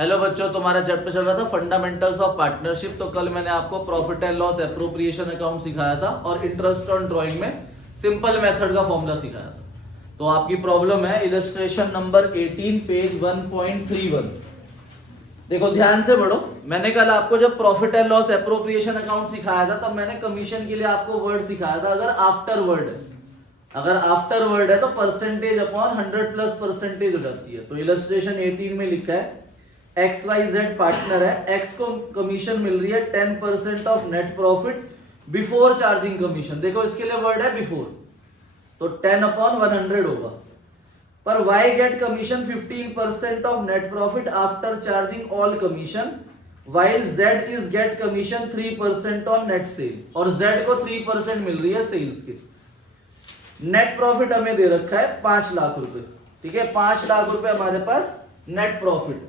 Hello बच्चों, तुम्हारा chapter चल रहा था फंडामेंटल्स ऑफ पार्टनरशिप। तो कल मैंने आपको profit and loss appropriation account सिखाया था और इंटरेस्ट ऑन ड्राइंग में सिंपल मेथड का फॉर्मूला सिखाया था। तो आपकी प्रॉब्लम है इलस्ट्रेशन नंबर 18 पेज 1.31। देखो ध्यान से पढ़ो। मैंने कल आपको जब profit and loss appropriation account सिखाया था तब मैंने कमीशन के लिए आपको वर्ड सिखाया था। अगर आफ्टर वर्ड है तो परसेंटेज अपॉन 100 प्लस परसेंटेज हो जाती है। तो इलस्ट्रेशन 18 में लिखा है XYZ पार्टनर है, X को कमीशन मिल रही है 10% of net profit before charging commission. देखो इसके लिए वर्ड है बिफोर, तो 10 अपॉन 100 होगा। पर Y get commission 15% of net profit after charging all commission, while Z is get commission 3% on net cell. और Z को 3% मिल रही है सेल्स की। नेट प्रॉफिट हमें दे रखा है 5 लाख रुपए। ठीक है, 5 लाख रुपए हमारे पास नेट प्रॉफिट।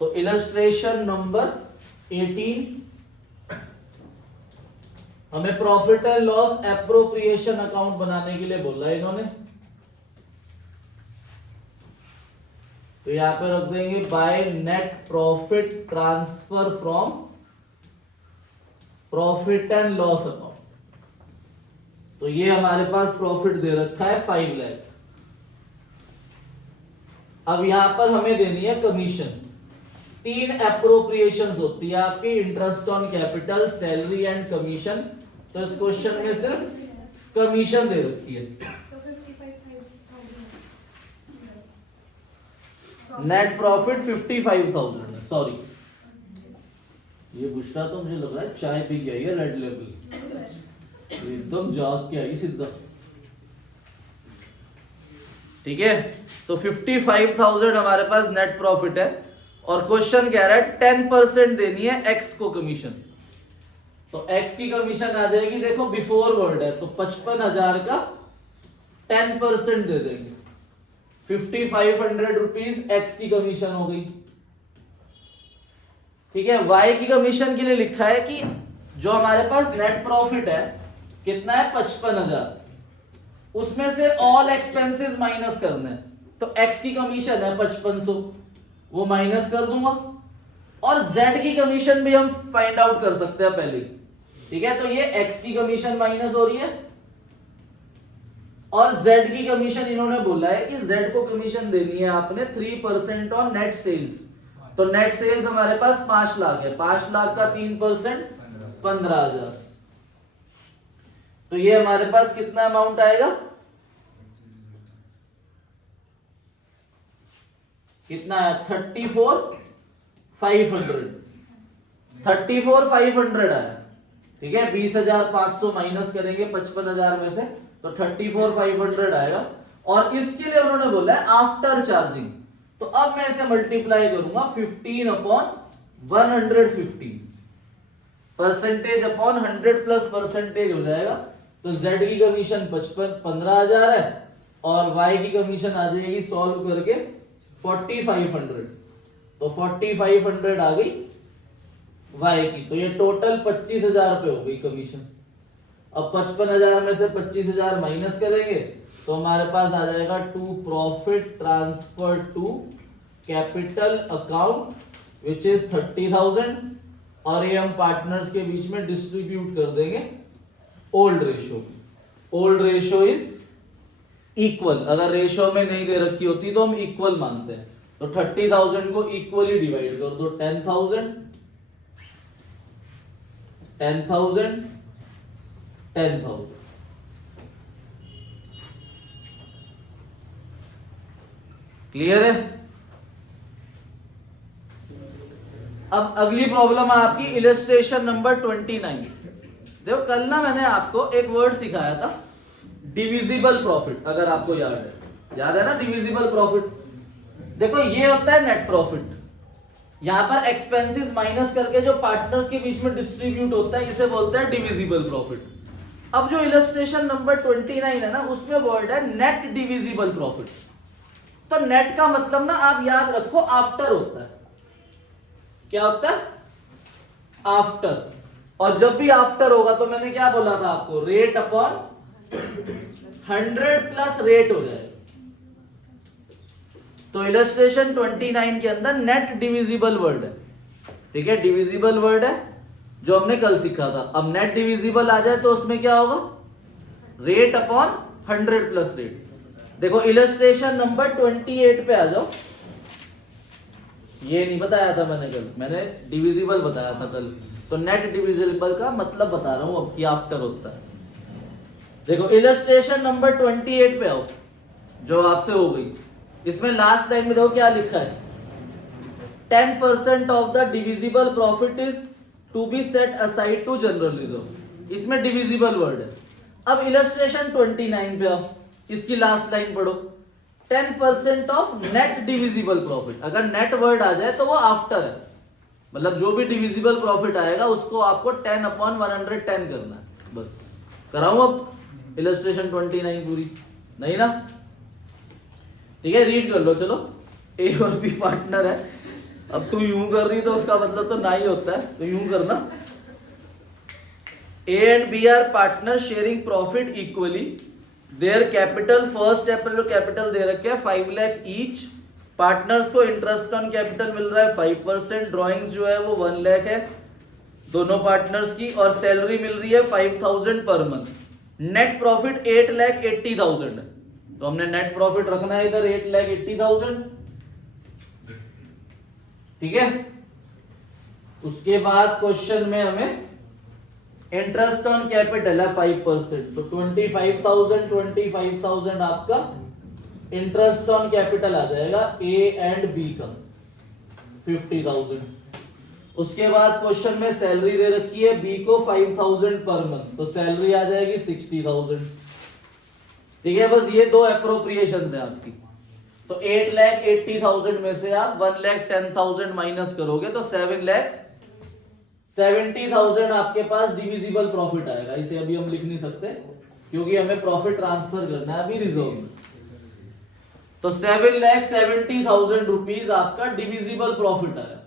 तो इलस्ट्रेशन नंबर 18 हमें profit and loss appropriation account बनाने के लिए बोला है इन्होंने। तो यहां पे रख देंगे bye net profit transfer from profit and loss account. तो ये हमारे पास प्रॉफिट दे रखा है 5 लाख। अब यहां पर हमें देनी है कमीशन। 3 एप्रोप्रिएशंस होती है आपकी, interest on capital, salary and commission. तो इस क्वेश्चन में सिर्फ कमीशन दे रखी है। नेट प्रॉफिट 55,000 है। सॉरी, ये बुशरा तो मुझे लग रहा है चाय पी के आई है रेड लेबल, एकदम जाग के आई सीधा। ठीक है, तो 55,000 हमारे पास नेट प्रॉफिट है और क्वेश्चन कह रहा है 10% देनी है एक्स को कमीशन। तो एक्स की कमीशन आ जाएगी, देखो बिफोर वर्ड है तो 55,000 का 10% दे देंगे। 5,500 रुपीज एक्स की कमीशन हो गई। ठीक है, वाई की कमीशन के लिए लिखा है कि जो हमारे पास नेट प्रॉफिट है कितना है 55,000, उसमें से ऑल एक्सपेंसेस माइनस करना है। तो एक्स की कमीशन है 5500, वो माइनस कर दूंगा। और Z की कमीशन भी हम फाइंड आउट कर सकते हैं पहले। ठीक है, तो ये X की कमीशन माइनस हो रही है और Z की कमीशन इन्होंने बोला है कि Z को कमीशन देनी है आपने 3% ऑन नेट सेल्स। तो नेट सेल्स हमारे पास 5 लाख है, 5 लाख का 3% 15,000। तो ये हमारे पास कितना अमाउंट आएगा, कितना है 34,500 आया। ठीक है, 20,500 माइनस करेंगे 55,000 में से तो 34,500 आएगा। और इसके लिए उन्होंने बोला है आफ्टर चार्जिंग। तो अब मैं इसे मल्टीप्लाई करूंगा 15 upon 150, percentage upon 100 plus percentage हो जाएगा। तो Z की कमीशन 15,000 है और Y की कमीशन आ जाएगी सॉल्व करके 4,500। तो 4,500 आ गई Y की। तो ये टोटल 25,000 रुपए हो गई कमीशन। अब 55,000 में से 25,000 माइनस करेंगे तो हमारे पास आ जाएगा to profit transfer to capital account which is 30,000। और ये हम पार्टनर्स के बीच में डिस्ट्रीब्यूट कर देंगे old ratio. Old ratio is equal. अगर रेशो में नहीं दे रखी होती तो हम इक्वल मानते हैं। तो 30,000 को इक्वली डिवाइड कर दो, 10,000 10,000 10,000। क्लियर है। अब अगली प्रॉब्लम है आपकी इलस्ट्रेशन नंबर 29। देखो कल ना मैंने आपको एक वर्ड सिखाया था डिविजिबल प्रॉफिट, अगर आपको याद है ना डिविजिबल प्रॉफिट। देखो ये होता है नेट प्रॉफिट। यहां पर एक्सपेंसेस माइनस करके जो पार्टनर्स के बीच में डिस्ट्रीब्यूट होता है इसे बोलते हैं डिविजिबल प्रॉफिट। अब जो इलस्ट्रेशन नंबर 29 है ना उसमें वर्ड है नेट डिविजिबल प्रॉफिट। तो नेट का मतलब ना आप याद रखो आफ्टर होता है। क्या होता है? आफ्टर। और जब भी आफ्टर होगा तो मैंने क्या बोला था आपको, रेट अपॉन 100 प्लस रेट हो जाएगा। तो इलस्ट्रेशन 29 के अंदर नेट डिविजिबल वर्ड है, ठीक है, डिविजिबल वर्ड है जो हमने कल सीखा था। अब नेट डिविजिबल आ जाए तो उसमें क्या होगा, रेट अपॉन 100 प्लस रेट। देखो इलस्ट्रेशन नंबर 28 पे आ जाओ। ये नहीं बताया था मैंने कल, मैंने डिविजिबल बताया था कल, तो नेट डिविजिबल का मतलब बता रहा हूं अब कि आफ्टर होता है। देखो इलस्ट्रेशन नंबर 28 पे आओ, जो आपसे हो गई। इसमें लास्ट लाइन में देखो क्या लिखा है, 10% of the divisible profit is to be set aside to general reserve. इसमें डिविजिबल वर्ड है। अब इलस्ट्रेशन 29 पे आओ, इसकी लास्ट लाइन पढ़ो, 10% ऑफ नेट डिविजिबल प्रॉफिट। अगर नेट वर्ड आ जाए तो वो आफ्टर है, मतलब जो भी डिविजिबल प्रॉफिट आएगा उसको आपको 10/110 करना है। बस कराऊं अब इलस्ट्रेशन 29 पूरी? नहीं ना, ठीक है, रीड कर लो। चलो, ए और बी पार्टनर है। अब तू यूं कर रही तो उसका मतलब तो ना ही होता है, तो यूं करना, A and B are partner sharing profit equally, their capital first April capital दे रखे हैं 5 लाख ईच, पार्टनर्स को इंटरेस्ट ऑन कैपिटल मिल रहा है 5%, ड्रॉइंग्स जो है वो 1 लाख है दोनों पार्टनर्स की, और सैलरी मिल रही है 5000 पर मंथ। नेट प्रॉफिट 8,80,000 है, तो हमने नेट प्रॉफिट रखना है इधर 8,80,000, ठीक है। उसके बाद क्वेश्चन में हमें इंटरेस्ट ऑन कैपिटल है 5%, तो 25,000 आपका इंटरेस्ट ऑन कैपिटल आ जाएगा ए एंड बी का 50,000। उसके बाद क्वेश्चन में सैलरी दे रखी है बी को 5,000 पर मंथ, तो सैलरी आ जाएगी 60,000, ठीक है। बस ये दो एप्रोप्रिएशन है आपकी। तो 8,80,000 में से आप 1,10,000 माइनस करोगे तो 7,70,000 आपके पास डिविजिबल प्रॉफिट आएगा। इसे अभी हम लिख नहीं सकते क्योंकि हमें प्रॉफिट ट्रांसफर करना है अभी रिजर्व में। तो 7,70,000 रुपीज आपका डिविजिबल प्रॉफिट आया।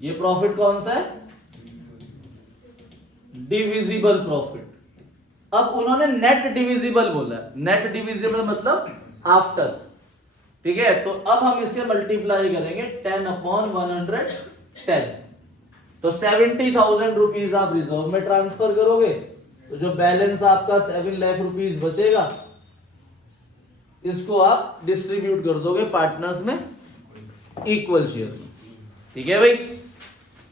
ये प्रॉफिट कौन सा है, डिविजिबल प्रॉफिट। अब उन्होंने नेट डिविजिबल बोला, नेट डिविजिबल मतलब आफ्टर, ठीक है। तो अब हम इसे मल्टीप्लाई करेंगे 10/110, तो 70,000 रुपीज आप रिजर्व में ट्रांसफर करोगे, तो जो बैलेंस आपका 7 लाख रुपीज बचेगा इसको आप डिस्ट्रीब्यूट कर दोगे पार्टनर्स में इक्वल शेयर में, ठीक है भाई।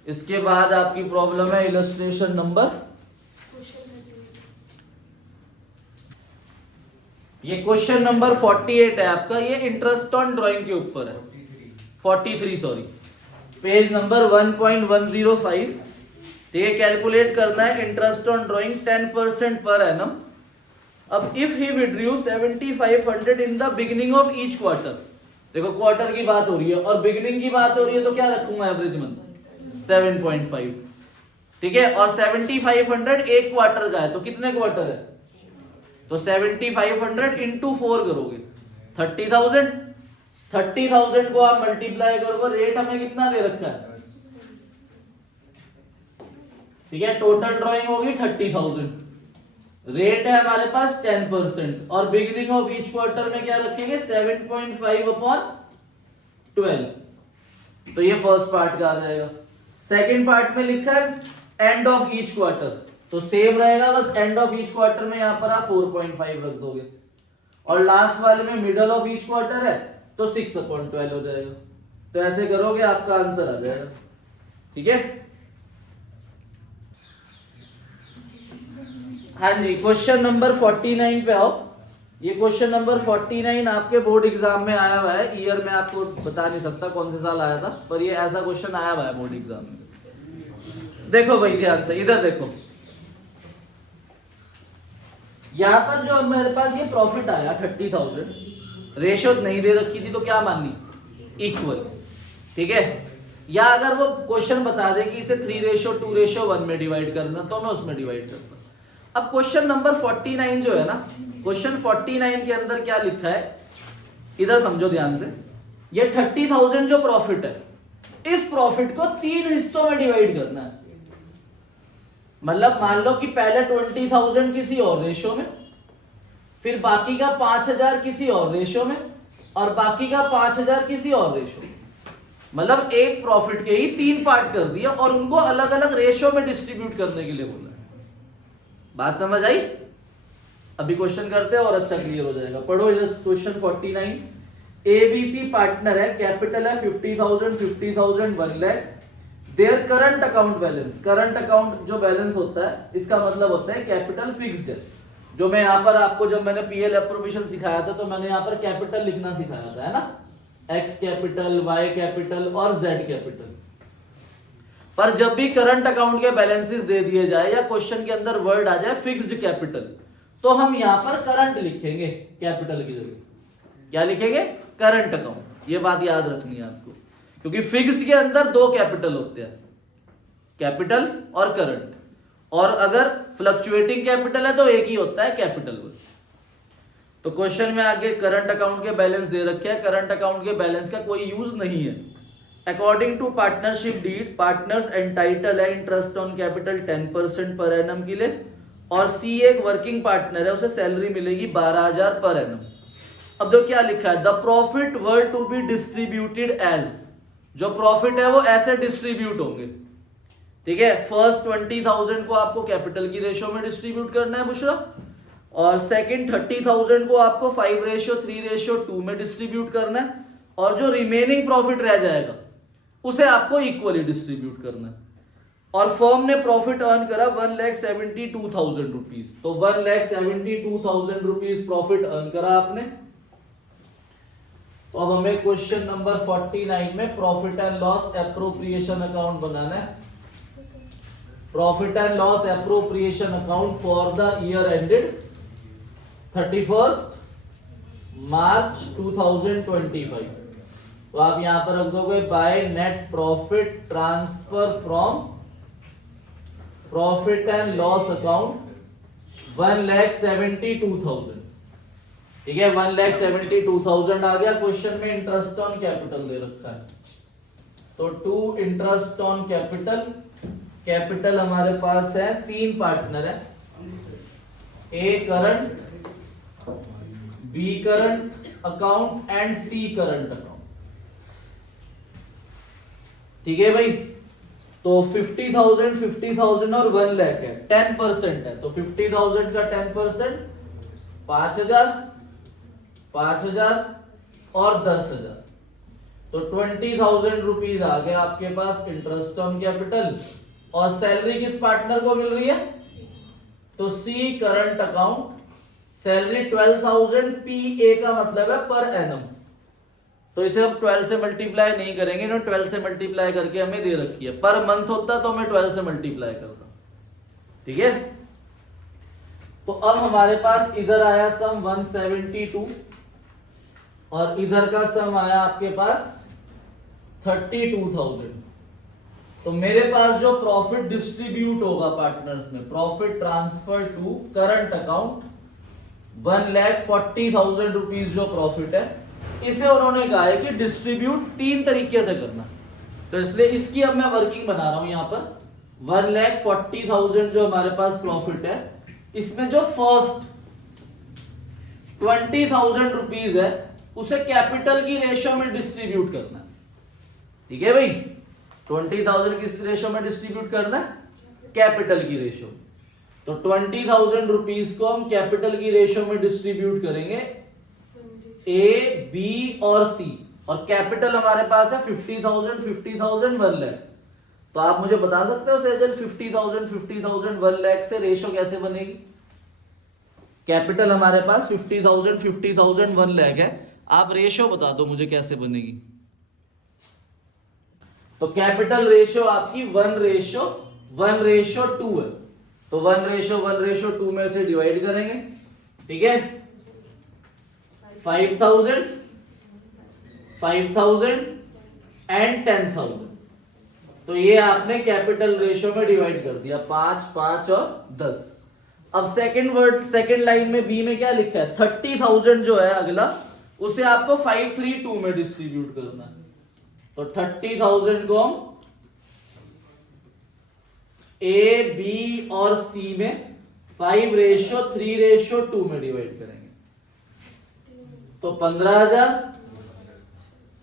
इसके बाद आपकी प्रॉब्लम है इलस्ट्रेशन नंबर, ये क्वेश्चन नंबर 48 है आपका, ये इंटरेस्ट ऑन ड्राइंग के ऊपर है, 43 सॉरी, पेज नंबर 1.105। तो ये कैलकुलेट करना है interest on drawing 10% per annum. अब if he withdrew 7,500 in the beginning of each quarter, देखो क्वार्टर की बात हो रही है और बिगिनिंग की बात हो रही है, तो क्या रखूंगा एवरेज मंथ 7.5, ठीक है। और 7,500 एक क्वार्टर का है, तो कितने क्वार्टर है, तो 7,500 इंटू 4 करोगे 30,000। 30,000 को आप मल्टीप्लाई करोगे, रेट हमें कितना दे रखा है, ठीक है। टोटल ड्राइंग होगी 30,000, रेट है हमारे पास 10%, और बिगिनिंग ऑफ ईच क्वार्टर में क्या रखेंगे 7.5/12, तो ये फर्स्ट पार्ट का आ जाएगा। सेकंड पार्ट में लिखा है एंड ऑफ ईच क्वार्टर, तो सेम रहेगा, बस एंड ऑफ ईच क्वार्टर में यहां पर आप 4.5 रख दोगे, और लास्ट वाले में मिडल ऑफ ईच क्वार्टर है तो 6/12 हो जाएगा। तो ऐसे करोगे आपका आंसर आ जाएगा, ठीक है। हाँ जी, क्वेश्चन नंबर 49 पे आओ। ये क्वेश्चन नंबर 49 आपके बोर्ड एग्जाम में आया हुआ है, ईयर में आपको बता नहीं सकता कौन से साल आया था, पर ये ऐसा क्वेश्चन आया हुआ है बोर्ड एग्जाम में। देखो भाई ध्यान से, इधर देखो, यहां पर जो मेरे पास ये प्रॉफिट आया 30,000, रेशो नहीं दे रखी थी तो क्या माननी, इक्वल, ठीक है। या अगर वो क्वेश्चन बता दे कि इसे 3:2:1 में डिवाइड करना, तो मैं उसमें डिवाइड करता। अब क्वेश्चन नंबर 49 जो है ना, क्वेश्चन 49 के अंदर क्या लिखा है, इधर समझो ध्यान से। ये 30,000 जो प्रॉफिट है, इस प्रॉफिट को 3 हिस्सों में डिवाइड करना है। मतलब मान लो कि पहले 20,000 किसी और रेशो में, फिर बाकी का 5,000 किसी और रेशो में, और बाकी का 5,000 किसी और रेशो। मतलब एक प्रॉफिट के ही 3 पार्ट कर दिया और उनको अलग अलग रेशो में डिस्ट्रीब्यूट करने के लिए बोला। बात समझ आई? अभी क्वेश्चन करते हैं और अच्छा क्लियर हो जाएगा। पढ़ो क्वेश्चन 49। एबीसी पार्टनर है, कैपिटल है 50,000, 50,000, 1 lakh. Their current account balance, current account जो बैलेंस होता है इसका मतलब होता है कैपिटल फिक्स्ड है। जो मैं यहाँ पर आपको जब मैंने पीएल एप्रोप्रिएशन सिखाया था तो मैंने यहाँ पर कैपिटल लिखना सिखाया था, है ना, एक्स कैपिटल, वाई कैपिटल और जेड कैपिटल। पर जब भी करंट अकाउंट के बैलेंसेस दे दिए जाए या क्वेश्चन के अंदर वर्ड आ जाए फिक्स्ड कैपिटल, तो हम यहां पर करंट लिखेंगे कैपिटल की जगह। क्या लिखेंगे? Current account. ये बात याद रखनी है आपको, क्योंकि फिक्स्ड के अंदर 2 कैपिटल होते हैं, कैपिटल और करंट। और अगर फ्लक्चुएटिंग कैपिटल है तो एक ही होता है, कैपिटल बस। तो क्वेश्चन में आगे करंट अकाउंट के बैलेंस दे रखे हैं। करंट अकाउंट के बैलेंस का कोई यूज नहीं है। According to partnership deed, partners entitle है interest on capital 10% per annum के लिए। और सी एक वर्किंग पार्टनर है, उसे सैलरी मिलेगी 12,000 पर एनम। अब देखो क्या लिखा है, the profit were to be distributed as, जो प्रॉफिट है वो ऐसे डिस्ट्रीब्यूट होंगे, ठीक है। फर्स्ट 20,000 को आपको कैपिटल की रेशियो में डिस्ट्रीब्यूट करना है बुशरा, और सेकंड 30,000 को आपको 5:3:2 में डिस्ट्रीब्यूट करना है, और जो रिमेनिंग प्रॉफिट रह जाएगा उसे आपको इक्वली डिस्ट्रीब्यूट करना है। और फर्म ने प्रॉफिट अर्न करा 1,72,000 रुपीज, तो 1,72,000 रुपीज प्रॉफिट अर्न करा आपने। तो अब हमें क्वेश्चन नंबर 49 में profit and loss appropriation account बनाना है। Profit and loss appropriation account for the year ended 31 March 2025। तो आप यहां पर रख दोगे by net profit transfer from profit and loss account 1,72,000, ठीक है। 1,72,000 आ गया। क्वेश्चन में इंटरेस्ट ऑन कैपिटल दे रखा है, तो to interest on capital. Capital हमारे पास है, 3 पार्टनर है, A current, B current account and C current account, ठीक है भाई। तो 50,000, 50,000 और 1 लाख है, 10% है, तो 50,000 का 10% 5,000, 5,000 और 10,000, तो 20,000 रुपीज आ गया आपके पास इंटरेस्ट ऑन कैपिटल। और सैलरी किस पार्टनर को मिल रही है? तो C current account, salary 12,000, p a का मतलब है पर एनम, तो इसे हम 12 से मल्टीप्लाई नहीं करेंगे ना, 12 से मल्टीप्लाई करके हमें दे रखी है। पर मंथ होता तो मैं 12 से मल्टीप्लाई करता, ठीक है। तो अब हमारे पास इधर आया सम 172 और इधर का सम आया आपके पास 32,000। तो मेरे पास जो प्रॉफिट डिस्ट्रीब्यूट होगा पार्टनर्स में, profit transfer to current account 1,40,000 rupees जो प्रॉफिट है, इसे उन्होंने कहा है कि डिस्ट्रीब्यूट 3 तरीके से करना। तो इसलिए इसकी अब मैं वर्किंग बना रहा हूं यहां पर। 1,40,000 जो हमारे पास प्रॉफिट है, इसमें जो फर्स्ट 20,000 रुपीज है उसे कैपिटल की रेशियो में डिस्ट्रीब्यूट करना, ठीक है भाई। 20,000 किस रेशियो में डिस्ट्रीब्यूट करना है? कैपिटल की रेशियो। तो 20,000 रुपीज को हम कैपिटल की रेशियो में डिस्ट्रीब्यूट करेंगे ए, बी और सी, और कैपिटल हमारे पास है 50,000, 50,000, 1 लाख। तो आप मुझे बता सकते हो सेजल 50,000, 50,000, 1 लाख से रेशियो कैसे बनेगी? कैपिटल हमारे पास 50,000, 50,000, 1 लाख है, आप रेशियो बता दो मुझे कैसे बनेगी। तो कैपिटल रेशियो आपकी 1:2 है, तो 1:2 में से डिवाइड करेंगे, ठीक है। 5,000, 5,000 एंड 10,000, तो ये आपने कैपिटल रेशियो में डिवाइड कर दिया, 5, 5 और 10। अब सेकंड लाइन में बी में क्या लिखा है? 30,000 जो है अगला, उसे आपको 5:3:2 में डिस्ट्रीब्यूट करना है। तो 30,000 को हम ए, बी और सी में 5:3:2 में डिवाइड करेंगे, तो 15,000,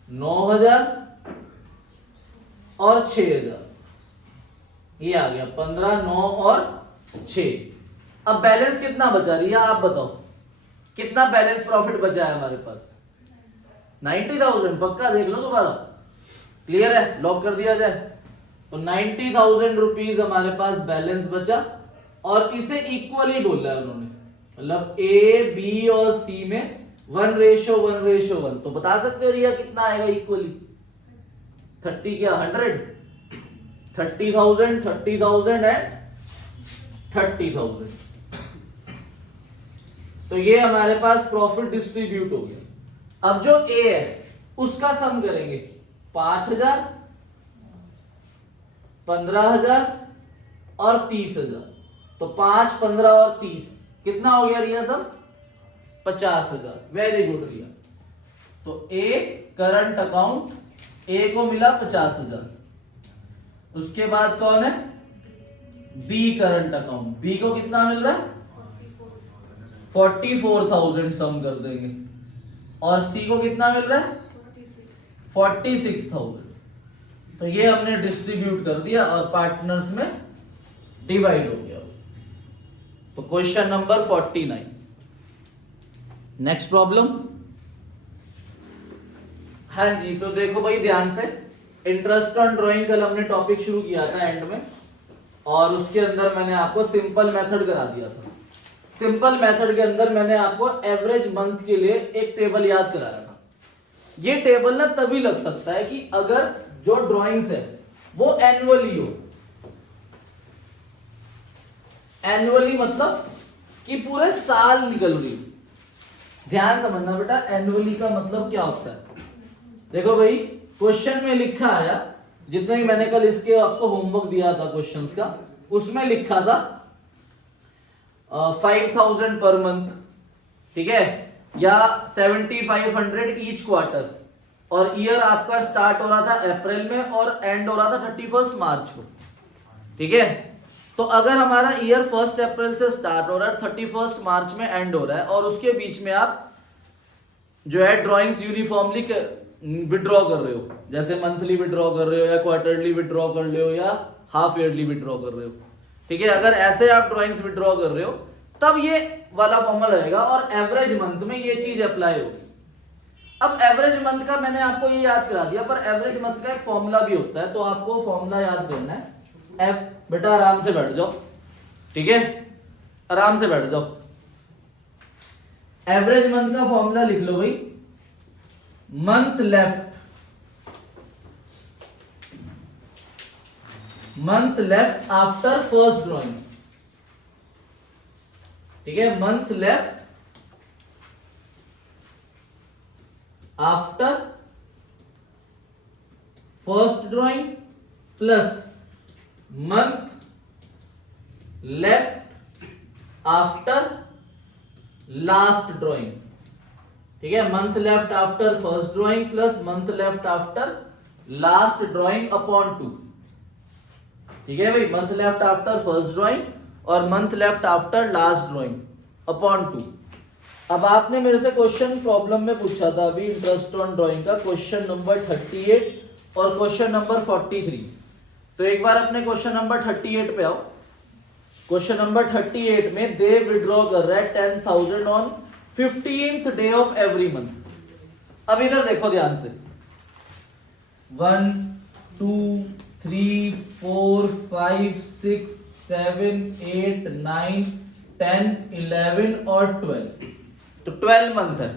9,000 और 6,000, ये आ गया 15, 9 और 6। अब बैलेंस कितना बचा रिया आप बताओ, कितना बैलेंस प्रॉफिट बचा है हमारे पास? 90,000। पक्का देख लो दोबारा, क्लियर है, लॉक कर दिया जाए। तो 90,000 रुपीज हमारे पास बैलेंस बचा, और इसे इक्वली बोला है उन्होंने, मतलब ए बी और सी में 1:1:1। तो बता सकते हो रिया कितना आएगा इक्वली? 30 क्या 100? 30,000, 30,000 एंड 30,000। तो ये हमारे पास प्रॉफिट डिस्ट्रीब्यूट हो गया। अब जो ए है उसका सम करेंगे, 5,000, 15,000 और 30,000। तो 5, 15 और 30 कितना हो गया रिया सम? 50,000। वेरी गुड रिया। तो ए करंट अकाउंट, ए को मिला 50,000। उसके बाद कौन है? बी करंट अकाउंट, बी को कितना मिल रहा है? 44,000 सम कर देंगे। और सी को कितना मिल रहा है? 46,000। तो ये हमने डिस्ट्रीब्यूट कर दिया और पार्टनर्स में डिवाइड हो गया। तो क्वेश्चन नंबर 49। Next problem. हाँ जी, तो देखो भाई ध्यान से, इंटरेस्ट ऑन ड्राइंग कल हमने टॉपिक शुरू किया था एंड में, और उसके अंदर मैंने आपको सिंपल मेथड करा दिया था। सिंपल मेथड के अंदर मैंने आपको एवरेज मंथ के लिए एक टेबल याद कराया था। ये टेबल ना तभी लग सकता है कि अगर जो ड्राइंग्स है वो एनुअली हो। एनुअली मतलब कि पूरे साल निकल रही। ध्यान समझना बेटा, एनुअली का मतलब क्या होता है। देखो भाई, क्वेश्चन में लिखा आया, जितने ही मैंने कल इसके आपको होमवर्क दिया था क्वेश्चंस का, उसमें लिखा था 5,000 पर मंथ, ठीक है, या 7,500 ईच क्वार्टर। और ईयर आपका स्टार्ट हो रहा था अप्रैल में और एंड हो रहा था 31 मार्च को, ठीक है। तो अगर हमारा ईयर 1 अप्रैल से स्टार्ट हो रहा है, 31 मार्च में एंड हो रहा है, और उसके बीच में आप जो है ड्राइंग्स यूनिफॉर्मली विड्रॉ कर रहे हो, जैसे मंथली विड्रॉ कर रहे हो या क्वार्टरली विड्रॉ कर रहे हो या हाफ ईयरली विड्रॉ कर रहे हो, ठीक है। अगर ऐसे आप ड्राइंग्स विड्रॉ कर रहे हो तब ये वाला फॉर्मूला रहेगा, और एवरेज मंथ में ये चीज अप्लाई होगी। अब एवरेज मंथ का मैंने आपको ये याद करा दिया, पर एवरेज मंथ का एक फॉर्मूला भी होता है, तो आपको फॉर्मूला याद करना है। बेटा आराम से बैठ जाओ, ठीक है, आराम से बैठ जाओ। एवरेज मंथ का फॉर्मूला लिख लो भाई, month left after first drawing, ठीक है। Month left after first drawing plus month left after last drawing, ठीक है। Month left after first drawing plus month left after last drawing upon 2, ठीक है भाई। Month left after first drawing और month left after last drawing upon 2। अब आपने मेरे से क्वेश्चन प्रॉब्लम में पूछा था अभी इंटरेस्ट ऑन ड्राइंग का, क्वेश्चन नंबर 38 और क्वेश्चन नंबर 43। तो एक बार अपने क्वेश्चन नंबर 38 पे आओ। क्वेश्चन नंबर 38 में दे विड्रॉ कर रहा है 10,000 on 15th day of every month. अब इधर देखो ध्यान से, 1 2 3 4 5 6 7 8 9 10 11 और 12, तो 12 मंथ है।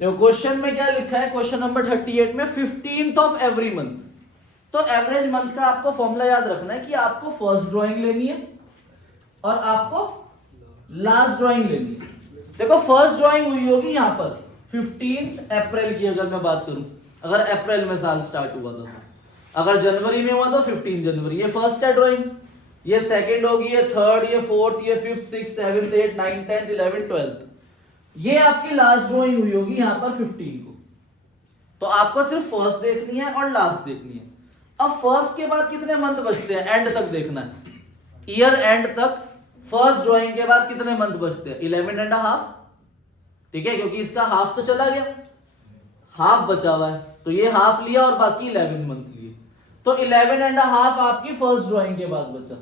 क्वेश्चन में क्या लिखा है, क्वेश्चन नंबर 38 में 15th ऑफ एवरी मंथ। तो एवरेज मंथ का आपको फॉर्मूला याद रखना है कि आपको फर्स्ट ड्राइंग लेनी है और आपको लास्ट ड्राइंग लेनी है। देखो फर्स्ट ड्राइंग हुई होगी यहां पर 15 अप्रैल की, अगर मैं बात करूं, अगर अप्रैल में साल स्टार्ट हुआ था, अगर जनवरी में हुआ तो 15 जनवरी, ये फर्स्ट है ड्राइंग। ये सेकंड होगी, ये थर्ड, ये फोर्थ, ये फिफ्थ, सिक्स, सेवंथ, 8, 9, 10, 11, 12। ये आपकी लास्ट ड्राइंग हुई होगी यहां पर 15 को। तो आपको सिर्फ फर्स्ट देखनी है और लास्ट देखनी है। अब फर्स्ट के बाद कितने मंथ बचते हैं, एंड तक देखना है, ईयर एंड तक फर्स्ट ड्राइंग के बाद कितने मंथ बचते हैं? 11.5, ठीक है, क्योंकि इसका हाफ तो चला गया, हाफ बचा हुआ है, तो ये हाफ लिया और बाकी 11 मंथ लिए, तो 11.5 आपकी फर्स्ट ड्राइंग के बाद बचा,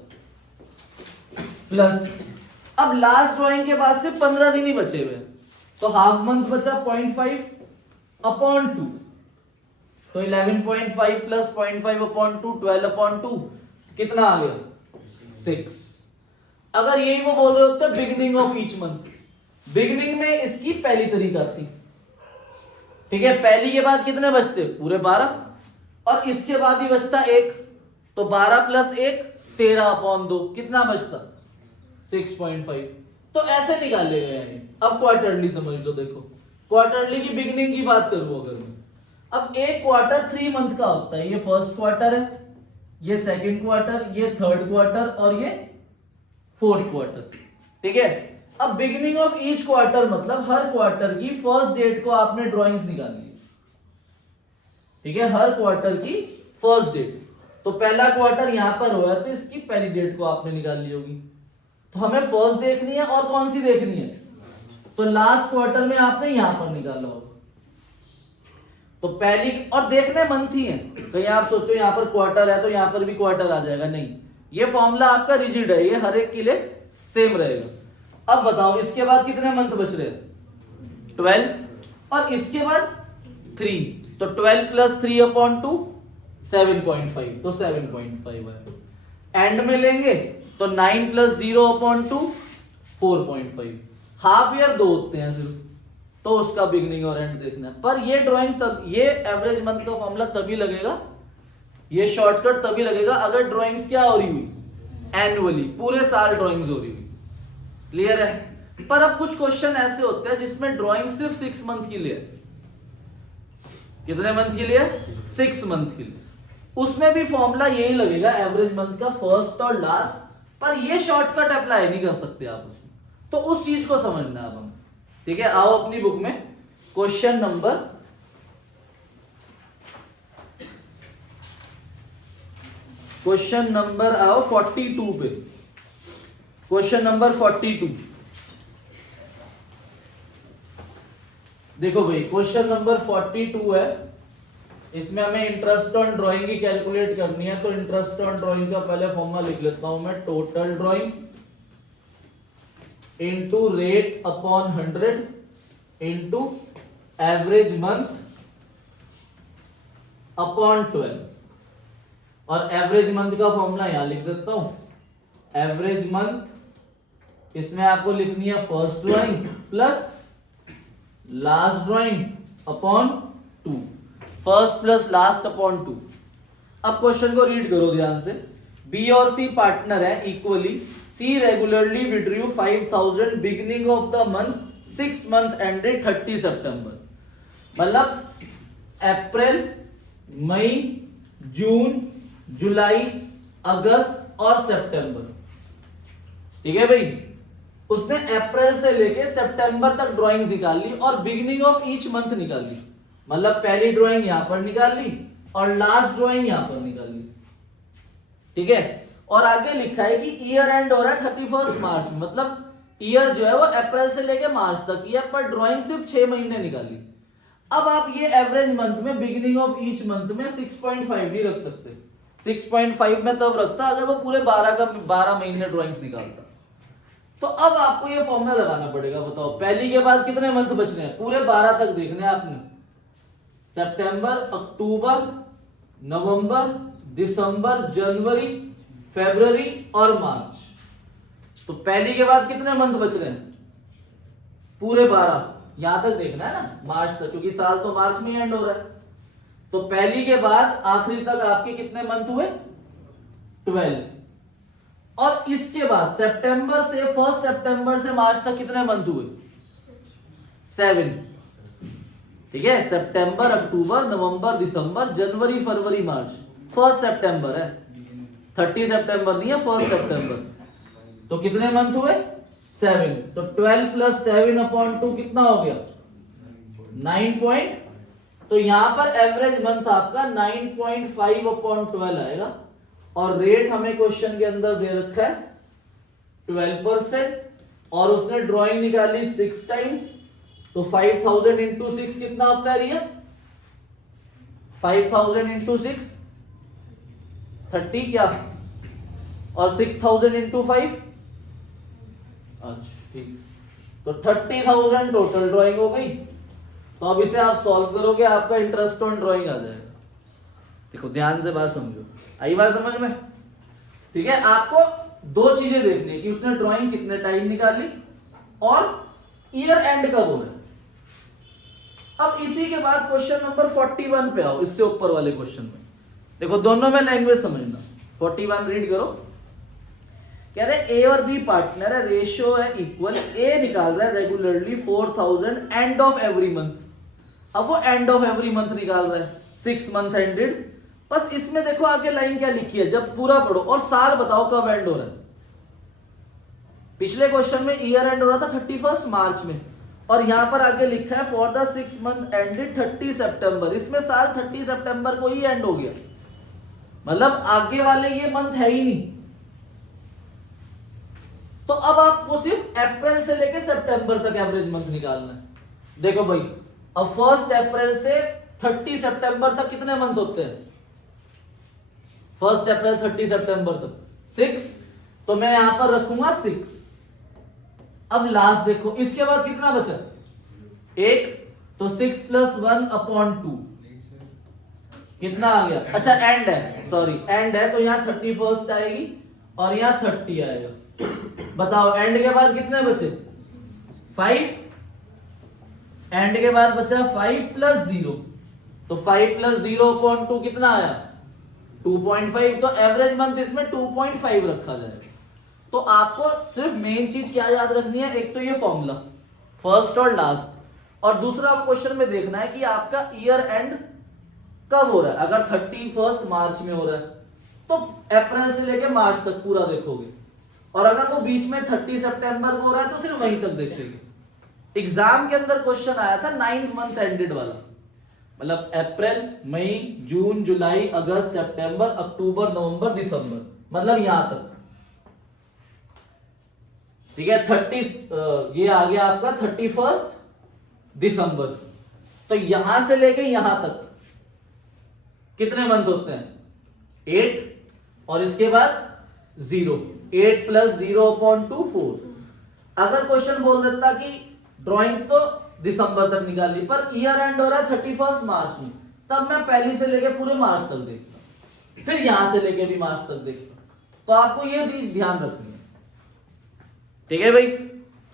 प्लस अब लास्ट ड्राइंग के बाद से 15 दिन ही बचे हुए, तो हाफ मंथ बचा 0.5 अपॉन 2, तो 11.5 प्लस 0.5 अपॉन 2, 12/2 कितना आ गया? 6। अगर यही वो बोल रहे होते beginning of each month, beginning में इसकी पहली तारीख आती, ठीक है, पहली के बाद कितने बचते? पूरे 12, और इसके बाद ही बचता 1, तो 12 प्लस 1 13/2 कितना बचता? 6.5। तो ऐसे निकाल ले गए। अब क्वार्टरली समझ लो, देखो क्वार्टरली की बिगिनिंग की बात करूं अगर मैं, अब एक क्वार्टर 3 मंथ का होता है, ये फर्स्ट क्वार्टर है, ये सेकंड क्वार्टर, ये थर्ड क्वार्टर और ये फोर्थ क्वार्टर, ठीक है। अब बिगिनिंग ऑफ ईच क्वार्टर मतलब हर क्वार्टर की फर्स्ट डेट को आपने ड्राइंग्स निकालनी है, ठीक है, हर क्वार्टर की फर्स्ट डेट। तो पहला क्वार्टर यहां पर हुआ तो इसकी पहली डेट को आपने निकाल ली होगी, तो हमें फर्स्ट देखनी है और कौन सी देखनी है? तो लास्ट क्वार्टर में आपने यहां पर निकाला होगा, तो पहली, और देखने मंथ ही है, कहीं आप सोचो यहां पर क्वार्टर है तो यहां पर भी क्वार्टर आ जाएगा, नहीं, ये फॉर्मूला आपका रिजिड है, ये हर एक के लिए सेम रहेगा। अब बताओ इसके बाद कितने मंथ बच रहे हैं? 12, और इसके बाद 3, तो 12 प्लस 3/2 7.5, तो 7.5 है। एंड में लेंगे तो 9 प्लस 0/2 4.5, हाफ ईयर 2 होते हैं सिर्फ, तो उसका बिगनिंग और एंड देखना है। पर ये ड्राइंग तब, ये एवरेज मंथ का फॉर्मूला तभी लगेगा, ये शॉर्टकट तभी लगेगा अगर ड्राइंग्स क्या हो रही हुई? एनुअली, पूरे साल ड्राइंग्स हो रही हुई। क्लियर है? पर अब कुछ क्वेश्चन ऐसे होते हैं जिसमें ड्राइंग सिर्फ 6 मंथ के लिए, कितने मंथ के लिए? 6 मंथ के लिए, उसमें भी फॉर्मूला यही लगेगा एवरेज मंथ का, फर्स्ट और लास्ट, पर ये शॉर्टकट अप्लाई नहीं कर सकते आप उसमें, तो उस चीज को समझना है अब हम, ठीक है। आओ अपनी बुक में क्वेश्चन नंबर आओ 42 पे, क्वेश्चन नंबर 42। देखो भाई क्वेश्चन नंबर 42 है, इसमें हमें इंटरेस्ट ऑन ड्राइंग की कैलकुलेट करनी है, तो इंटरेस्ट ऑन ड्राइंग का पहले फॉर्मूला लिख लेता हूं मैं, total drawing into rate upon 100 into average month upon 12, और एवरेज मंथ का फॉर्मूला यहां लिख देता हूं, एवरेज मंथ, इसमें आपको लिखनी है first drawing plus last drawing upon 2, first plus last upon 2। अब क्वेश्चन को रीड करो ध्यान से, बी और सी पार्टनर है equally, C regularly withdrew 5000 beginning of the month, 6 month ended 30 सितंबर, मतलब अप्रैल, मई, जून, जुलाई, अगस्त और सितंबर, ठीक है भाई। उसने अप्रैल से लेके सितंबर तक ड्राइंग निकाल ली और बिगिनिंग ऑफ ईच मंथ निकाल ली, मतलब पहली ड्राइंग यहां पर निकाल ली और लास्ट ड्राइंग यहां पर निकाल ली, ठीक है। और आगे लिखा है कि ईयर एंड हो रहा है 31 मार्च, मतलब ईयर जो है वो अप्रैल से लेके मार्च तक ही है, पर ड्राइंग सिर्फ 6 महीने निकाली। अब आप ये एवरेज मंथ में, बिगिनिंग ऑफ ईच मंथ में 6.5 नहीं रख सकते, 6.5 में तब रखता अगर वो पूरे 12 महीने ड्राइंग्स निकालता। तो अब आपको ये फॉर्मूला लगाना पड़ेगा, बताओ पहली के बाद कितने मंथ बचने हैं? पूरे 12 तक देखने हैं आपने, सितंबर, अक्टूबर, नवंबर, दिसंबर, जनवरी, फरवरी और मार्च। तो पहली के बाद कितने मंथ बच रहे हैं? पूरे 12, यहां तक देखना है ना, मार्च तक, क्योंकि साल तो मार्च में एंड हो रहा है। तो पहली के बाद आखिरी तक आपके कितने मंथ हुए? 12। और इसके बाद सितंबर से, 1 सितंबर से मार्च तक कितने मंथ हुए? 7, ठीक है। सितंबर, अक्टूबर, नवंबर, दिसंबर, जनवरी, फरवरी, मार्च, 1 सितंबर है, 30 सितंबर नहीं है, 1 सितंबर। तो कितने मंथ हुए? 7। तो 12 प्लस 7/2 कितना हो गया? 9 तो यहां पर एवरेज मंथ आपका 9.5/12 आएगा। और रेट हमें क्वेश्चन के अंदर दे रखा है 12% और उसने ड्राइंग निकाली 6 टाइम्स, तो 5000 इंटू 6 कितना होता है रिया? 5000 इंटू 6 30 क्या, और 6000 इंटू 5, अच्छा ठीक, तो 30,000 टोटल ड्राइंग हो गई। तो अब इसे आप सॉल्व करोगे, आपका इंटरेस्ट ऑन ड्राइंग आ जाएगा। देखो ध्यान से बात समझो, आई बात समझ में? ठीक है, आपको दो चीजें देखनी है कि उसने ड्राइंग कितने टाइम निकाली और ईयर एंड कब हो रहा है। अब इसी के बाद क्वेश्चन नंबर 41 पे आओ, इससे ऊपर वाले क्वेश्चन में देखो, दोनों में लैंग्वेज समझना। 41 रीड करो। कह रहे ए और बी पार्टनर है, रेशियो है इक्वल, ए निकाल रहा है regularly 4000 end of every month. अब वो एंड ऑफ एवरी मंथ निकाल रहा है, 6 मंथ एंडेड। बस इसमें देखो आगे लाइन क्या लिखी है, जब पूरा पढ़ो और साल बताओ कब एंड हो रहा है। पिछले क्वेश्चन में ईयर एंड हो रहा था 31 मार्च में, और यहां पर आगे लिखा है फॉर द 6 मंथ एंडेड 30 सितंबर। इसमें साल 30 सितंबर को ही एंड हो गया, मतलब आगे वाले ये मंथ है ही नहीं। तो अब आपको सिर्फ अप्रैल से लेकर सितंबर तक एवरेज मंथ निकालना है। देखो भाई, अब 1 अप्रैल से 30 सितंबर तक कितने मंथ होते हैं? 1 अप्रैल 30 सितंबर तक 6, तो मैं यहां पर रखूंगा 6। अब लास्ट देखो, इसके बाद कितना बचा? 1, तो 6 + 1/2 कितना आ गया? अच्छा एंड है, सॉरी एंड है, तो यहां 31 आएगी और यहां 30 आएगा। बताओ एंड के बाद कितने बचे? 5। एंड के बाद बचा 5 + 0, तो 5 + 0/2 कितना आया? 2.5। तो एवरेज मंथ इसमें 2.5 रखा जाएगा। तो आपको सिर्फ मेन चीज क्या याद रखनी है, एक तो ये फॉर्मूला फर्स्ट और लास्ट, और दूसरा आप क्वेश्चन में देखना है कि आपका ईयर एंड कब हो रहा है। अगर 31 मार्च में हो रहा है तो अप्रैल से लेके मार्च तक पूरा देखोगे, और अगर वो बीच में 30 सितंबर को हो रहा है तो सिर्फ वहीं तक देखेंगे। एग्जाम के अंदर क्वेश्चन आया था 9 मंथ एंडेड वाला, मतलब अप्रैल, मई, जून, जुलाई, अगस्त, सितंबर, अक्टूबर, नवंबर, दिसंबर, मतलब यहां तक। ठीक है, 30 ये आ गया आपका 31 दिसंबर। तो यहां से लेके यहां तक कितने मंथ होते हैं? 8, और इसके बाद 0, 8 + 0/2 4। अगर क्वेश्चन बोल देता कि ड्राइंग्स तो दिसंबर तक निकाली, पर ईयर एंड हो रहा है 31 मार्च में, तब मैं पहली से लेके पूरे मार्च तक देखता, फिर यहां से लेके भी मार्च तक देखता। तो आपको ये चीज ध्यान रखनी है। ठीक है भाई,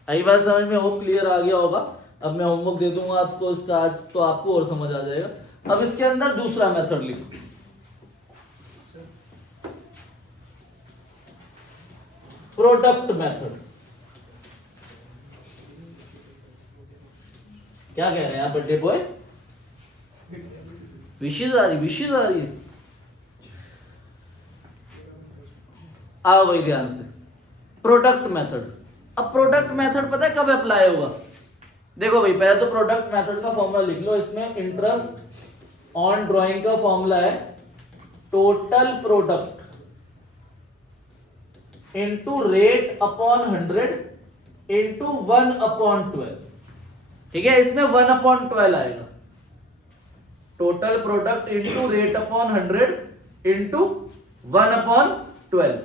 आई बात समझ में? होप क्लियर आ गया होगा। अब मैं होमवर्क दे दूंगा आपको इसका आज, तो आपको और समझ आ जाएगा। अब इसके अंदर दूसरा मेथड लिखो, प्रोडक्ट मेथड। क्या कह रहे हैं आप बर्थडे बॉय? विशेष आ रही है। आओ भाई ध्यान से, प्रोडक्ट मेथड। अब प्रोडक्ट मेथड पता है कब अप्लाई होगा? देखो भाई, पहले तो प्रोडक्ट मेथड का फॉर्मूला लिख लो। इसमें इंटरेस्ट ऑन ड्राइंग का फॉर्मूला है total product into rate upon 100 into 1/12। ठीक है, इसमें 1/12 आएगा। Total product into rate upon 100 into 1/12।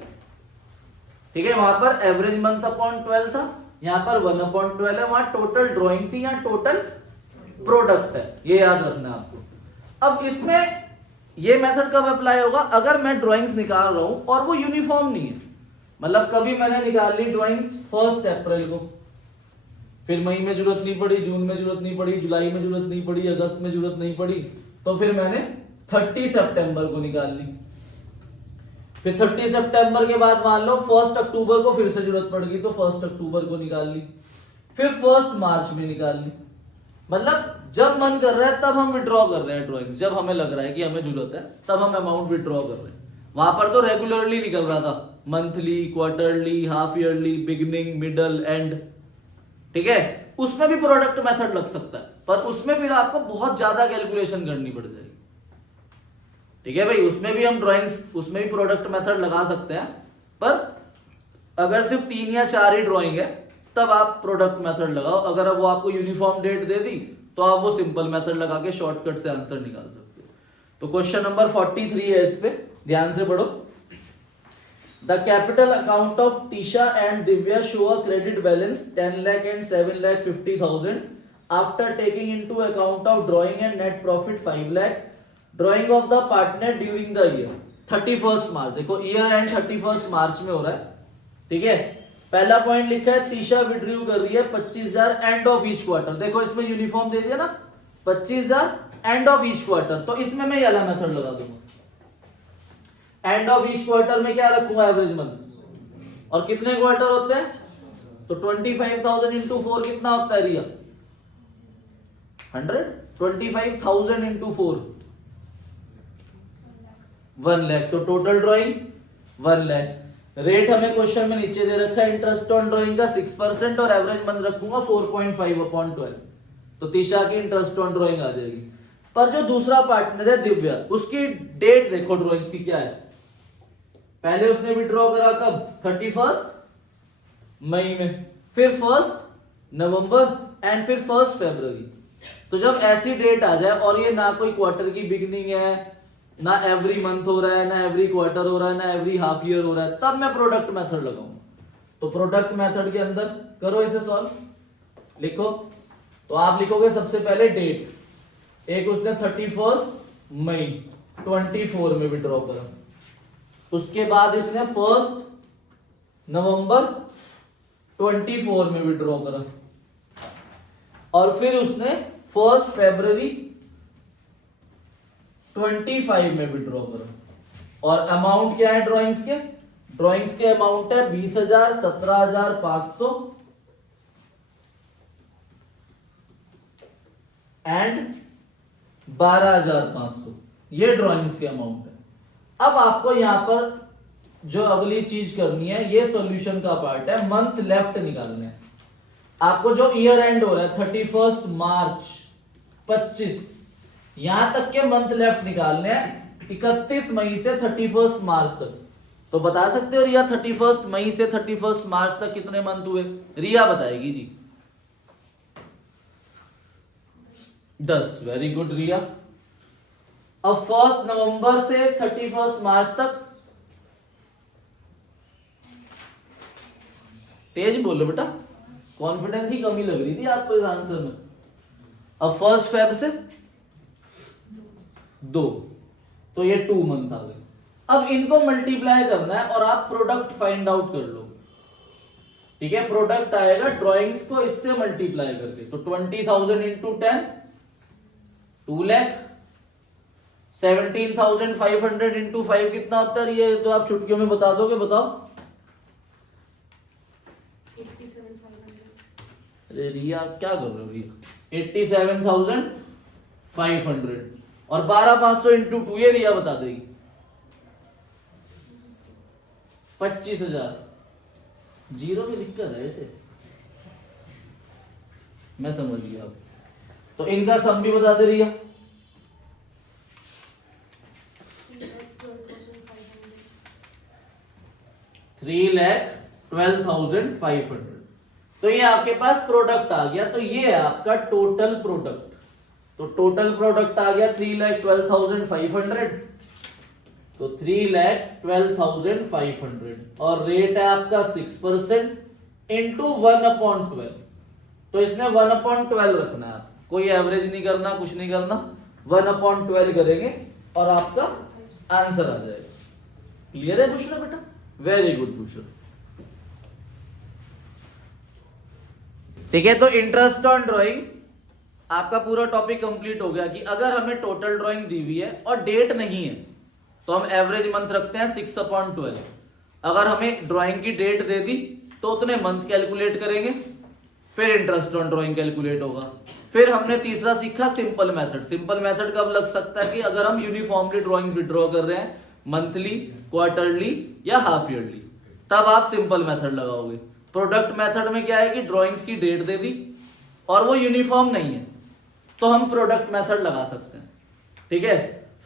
ठीक है, वहां पर एवरेज मंथ अपॉन 12 था, यहां पर 1/12 है। वहां टोटल ड्राइंग थी, यहां टोटल प्रोडक्ट है, ये याद रखना है आपको। अब इसमें ये मेथड कब अप्लाई होगा? अगर मैं ड्राइंग्स निकाल रहा हूं और वो यूनिफॉर्म नहीं है, मतलब कभी मैंने निकाल ली ड्राइंग्स 1 अप्रैल को, फिर मई में जरूरत नहीं पड़ी, जून में जरूरत नहीं पड़ी, जुलाई में जरूरत नहीं पड़ी, अगस्त में जरूरत नहीं पड़ी, तो फिर मैंने 30 सितंबर को निकाल ली। फिर 30 सितंबर के बाद मान लो 1 अक्टूबर को फिर से जरूरत पड़ गई, तो 1 अक्टूबर को निकाल ली। फिर 1 मार्च में निकाल ली। मतलब जब मन कर रहा है तब हम विड्रॉ कर रहे हैं ड्राइंग्स, जब हमें लग रहा है कि हमें जरूरत है तब हम अमाउंट विड्रॉ कर रहे हैं। वहां पर तो रेगुलरली निकल रहा था, monthly, quarterly, half yearly, beginning, middle, and. ठीक है, उसमें भी प्रोडक्ट मेथड लग सकता है, पर उसमें फिर आपको बहुत ज्यादा कैलकुलेशन करनी पड़ जाएगी। ठीक है भाई, उसमें भी हम ड्राइंग्स, उसमें भी प्रोडक्ट मेथड लगा सकते हैं, पर अगर सिर्फ 3 या 4 ही ड्राइंग है तब आप प्रोडक्ट मेथड लगाओ। अगर वो आपको यूनिफॉर्म डेट दे दी तो आप वो सिंपल मेथड लगा के शॉर्टकट से आंसर निकाल सकते हो। तो क्वेश्चन नंबर 43 है, इस पे ध्यान से पढ़ो। The capital account of Trisha and Divya show a credit balance 10 lakh and 7,50,000 after taking into account of drawing and net profit 5 lakh. Drying of the partner during the year 31 मार्च। देखो ईयर एंड 31 मार्च में हो रहा है, ठीक है। पहला पॉइंट लिखा है तीशा विड्रॉ कर रही है 25,000 एंड ऑफ ईच क्वार्टर। देखो इसमें यूनिफॉर्म दे दिया ना, 25,000 एंड ऑफ ईच क्वार्टर, तो इसमें मैं ये वाला मेथड लगा दूंगा। एंड ऑफ ईच क्वार्टर में क्या रखूंगा, एवरेज मंथ। और कितने क्वार्टर होते हैं, तो 25,000 इंटू 4 कितना होता है रिया, 100। 25,000 इंटू 4 1 लाख, तो टोटल ड्राइंग 1 लाख। रेट हमें क्वेश्चन में नीचे दे रखा है इंटरेस्ट ऑन ड्राइंग का 6% और एवरेज मंथ रखूंगा 4.5/12। तो तीशा की इंटरेस्ट ऑन ड्राइंग आ जाएगी। पर जो दूसरा पार्टनर है दिव्या, उसकी डेट देखो ड्राइंग की क्या है। पहले उसने विड्रॉ करा कब, 31 मई में, फिर 1 नवंबर एंड फिर 1 फरवरी। तो जब ऐसी डेट आ जाए और ये ना कोई क्वार्टर की बिगनिंग है, ना एवरी मंथ हो रहा है, ना एवरी क्वार्टर हो रहा है, ना एवरी हाफ ईयर हो रहा है, तब मैं प्रोडक्ट मेथड लगाऊंगा। तो प्रोडक्ट मेथड के अंदर करो इसे सॉल्व, लिखो। तो आप लिखोगे सबसे पहले डेट, एक उसने 31 मई 24 में विड्रॉ करा, उसके बाद इसने 1 नवंबर 24 में विड्रॉ करा, और फिर उसने 1 फरवरी 25 में विड्रॉ करो। और अमाउंट क्या है ड्राइंग्स के, ड्राइंग्स के अमाउंट है 20,000, 17,500 एंड 12,500। ये ड्राइंग्स के अमाउंट है। अब आपको यहां पर जो अगली चीज करनी है, ये सॉल्यूशन का पार्ट है, मंथ लेफ्ट निकालने हैं आपको। जो ईयर एंड हो रहा है 31 मार्च 25, यहां तक के मंथ लेफ्ट निकालने हैं 31 मई से 31 मार्च तक। तो बता सकते हो रिया 31 मई से 31 मार्च तक कितने मंथ हुए, रिया बताएगी जी। 10, वेरी गुड रिया। अब 1 नवंबर से 31 मार्च तक, तेज बोलो बेटा, कॉन्फिडेंस ही कमी लग रही थी आपको इस आंसर में। अब 1 फेब से 2, तो ये 2 मंथ आ गए। अब इनको मल्टीप्लाई करना है और आप प्रोडक्ट फाइंड आउट कर लो, ठीक है। प्रोडक्ट आएगा ड्राइंग्स को इससे मल्टीप्लाई करके, तो 20,000 इंटू 10 2 लाख, 17,500 इंटू 5 कितना होता है, ये तो आप चुटकियों में बता दोगे, बताओ। 87,500। अरे रिया क्या कर रहे हो रिया, 87,500 और 12,500 इंटू 2, ये रिया बता देगी 25,000। जीरो में दिक्कत है ऐसे, मैं समझ गया। तो इनका सम भी बता दे रिया, 3,12,500। तो ये आपके पास प्रोडक्ट आ गया। तो ये है आपका टोटल प्रोडक्ट। तो टोटल प्रोडक्ट आ गया 3,12,500, तो 3,12,500 और रेट है आपका 6% इंटू 1/12। तो इसमें 1/12 रखना है, आप कोई एवरेज नहीं करना, कुछ नहीं करना, 1/12 करेंगे और आपका आंसर आ जाएगा। क्लियर है पूछना बेटा, वेरी गुड पूछो। ठीक है, तो इंटरेस्ट ऑन ड्राइंग आपका पूरा टॉपिक कंप्लीट हो गया कि अगर हमें टोटल ड्राइंग दी हुई है और डेट नहीं है तो हम एवरेज मंथ रखते हैं 6/12। अगर हमें ड्राइंग की डेट दे दी तो उतने मंथ कैलकुलेट करेंगे, फिर इंटरेस्ट ऑन ड्राइंग कैलकुलेट होगा। फिर हमने तीसरा सीखा सिंपल मेथड। सिंपल मेथड कब लग सकता है कि अगर हम यूनिफॉर्मली ड्राइंग्स विड्रॉ कर रहे हैं, मंथली, क्वार्टरली या हाफ ईयरली, तब आप सिंपल मेथड लगाओगे। प्रोडक्ट मेथड में क्या है कि ड्राइंग्स की डेट दे दी और वो यूनिफॉर्म नहीं है तो हम प्रोडक्ट मेथड लगा सकते हैं। ठीक है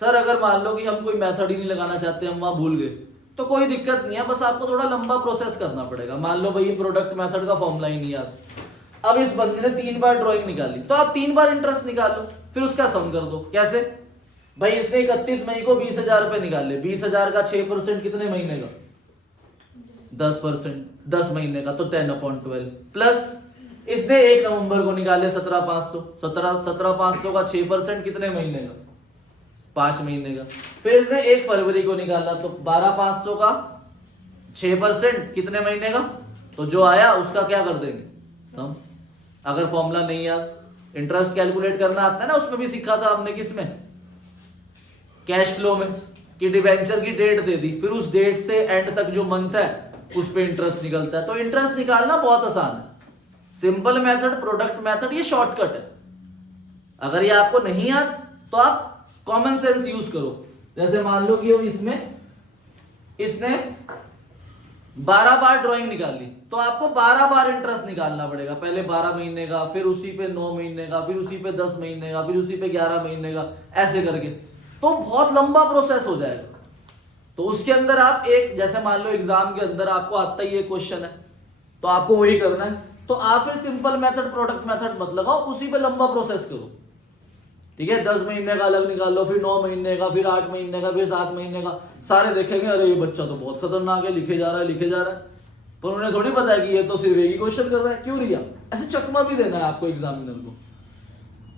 सर, अगर मान लो कि हम कोई मेथड ही नहीं लगाना चाहते, हम वहां भूल गए, तो कोई दिक्कत नहीं है, बस आपको थोड़ा लंबा प्रोसेस करना पड़ेगा। मान लो भाई प्रोडक्ट मेथड का फॉर्मूला ही नहीं याद, अब इस बंदे ने 3 बार ड्राइंग निकाली, तो आप 3 बार इंटरेस्ट निकाल लो, फिर उसका सम कर दो। कैसे भाई, इसने 31 मई को 20,000 रुपए निकाले, 20,000 का 6% कितने महीने का, 10%, 10 महीने का, तो 10/12 प्लस इसने 1 नवंबर को निकाले 17,500, 17,500 का 6% कितने महीने का, 5 महीने का। फिर इसने 1 फरवरी को निकाला, तो 12,500 का 6% कितने महीने का, तो जो आया उसका क्या कर देंगे, सम। अगर फॉर्मूला नहीं याद, इंटरेस्ट कैलकुलेट करना आता है ना, उसमें भी सीखा था हमने, किसमें, कैश फ्लो में, कि डिबेंचर की डेट दे दी, फिर उस डेट से एंड तक जो मंथ है उस पे इंटरेस्ट निकलता है। तो इंटरेस्ट निकालना बहुत आसान है, सिंपल मेथड, प्रोडक्ट मेथड, ये शॉर्टकट है। अगर ये आपको नहीं याद तो आप कॉमन सेंस यूज करो। जैसे मान लो कि इसने 12 बार ड्राइंग निकाली, तो आपको 12 बार इंटरेस्ट निकालना पड़ेगा। पहले 12 महीने का, फिर उसी पे 9 महीने का, फिर उसी पे 10 महीने का, फिर उसी पे 11 महीने का, ऐसे करके, तो बहुत लंबा प्रोसेस हो जाएगा। तो उसके अंदर आप एक, जैसे मान लो एग्जाम के अंदर आपको आता ही ये क्वेश्चन है, तो आपको वही करना है। तो आप फिर सिंपल मेथड, प्रोडक्ट मेथड मत लगाओ, उसी पे लंबा प्रोसेस करो। ठीक है, 10 महीने का अलग निकाल लो, फिर 9 महीने का, फिर 8 महीने का, फिर 7 महीने का, सारे देखेंगे अरे ये बच्चा तो बहुत खतरनाक है, लिखे जा रहा है, लिखे जा रहा है। पर उन्हें थोड़ी पता है कि ये तो सिर्फ एक ही क्वेश्चन कर रहा है, क्यों रिया, ऐसे चकमा भी देना है आपको एग्जामिनर को।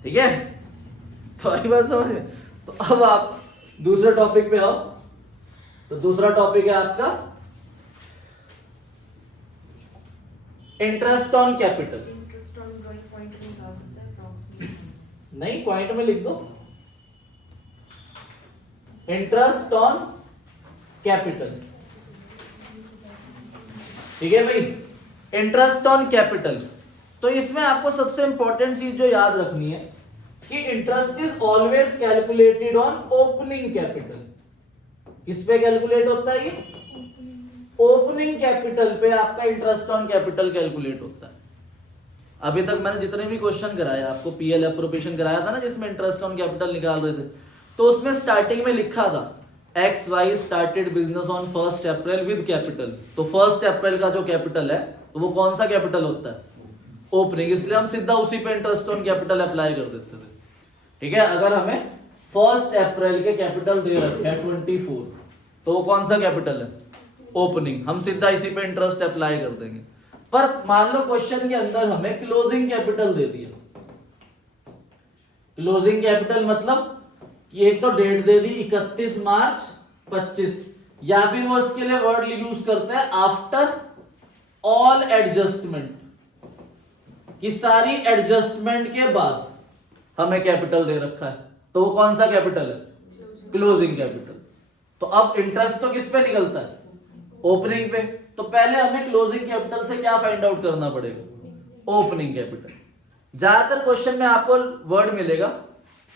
ठीक है, तो आई बात समझ में। तो अब आप दूसरे टॉपिक पे आओ। तो दूसरा टॉपिक है आपका interest on capital. Interest on drawing point में डाल सकते हैं अप्रॉक्सीमेटली, नहीं, पॉइंट में लिख दो, इंटरेस्ट ऑन कैपिटल। ठीक है भाई, इंटरेस्ट ऑन कैपिटल। तो इसमें आपको सबसे इंपॉर्टेंट चीज जो याद रखनी है कि interest is always calculated on opening capital. किस पे कैलकुलेट होता है ये, ओपनिंग कैपिटल पे आपका इंटरेस्ट ऑन कैपिटल कैलकुलेट होता है। अभी तक मैंने जितने भी क्वेश्चन कराए आपको, पीएल एप्रोप्रिएशन कराया था ना, जिसमें इंटरेस्ट ऑन कैपिटल निकाल रहे थे, तो उसमें स्टार्टिंग में लिखा था XY started business on 1 April with capital. तो 1 अप्रैल का जो कैपिटल है, तो वो कौन सा कैपिटल होता है, ओपनिंग, इसलिए हम सीधा उसी पे इंटरेस्ट ऑन कैपिटल अप्लाई कर देते थे। ठीक है, अगर हमें 1 अप्रैल के कैपिटल दे रखे हैं 24, तो वो कौन सा कैपिटल है, ओपनिंग, हम सीधा इसी पे इंटरेस्ट अप्लाई कर देंगे। पर मान लो क्वेश्चन के अंदर हमें क्लोजिंग कैपिटल दे दिया। क्लोजिंग कैपिटल मतलब कि एक तो डेट दे दी 31 मार्च 25, या फिर वो इसके लिए वर्ड यूज करते हैं आफ्टर ऑल एडजस्टमेंट, कि सारी एडजस्टमेंट के बाद हमें कैपिटल दे रखा है, तो वो कौन सा कैपिटल है, क्लोजिंग कैपिटल। तो अब इंटरेस्ट तो किस पे निकलता है, ओपनिंग पे। तो पहले हमें क्लोजिंग कैपिटल से क्या फाइंड आउट करना पड़ेगा, ओपनिंग कैपिटल। ज्यादातर क्वेश्चन में आपको वर्ड मिलेगा,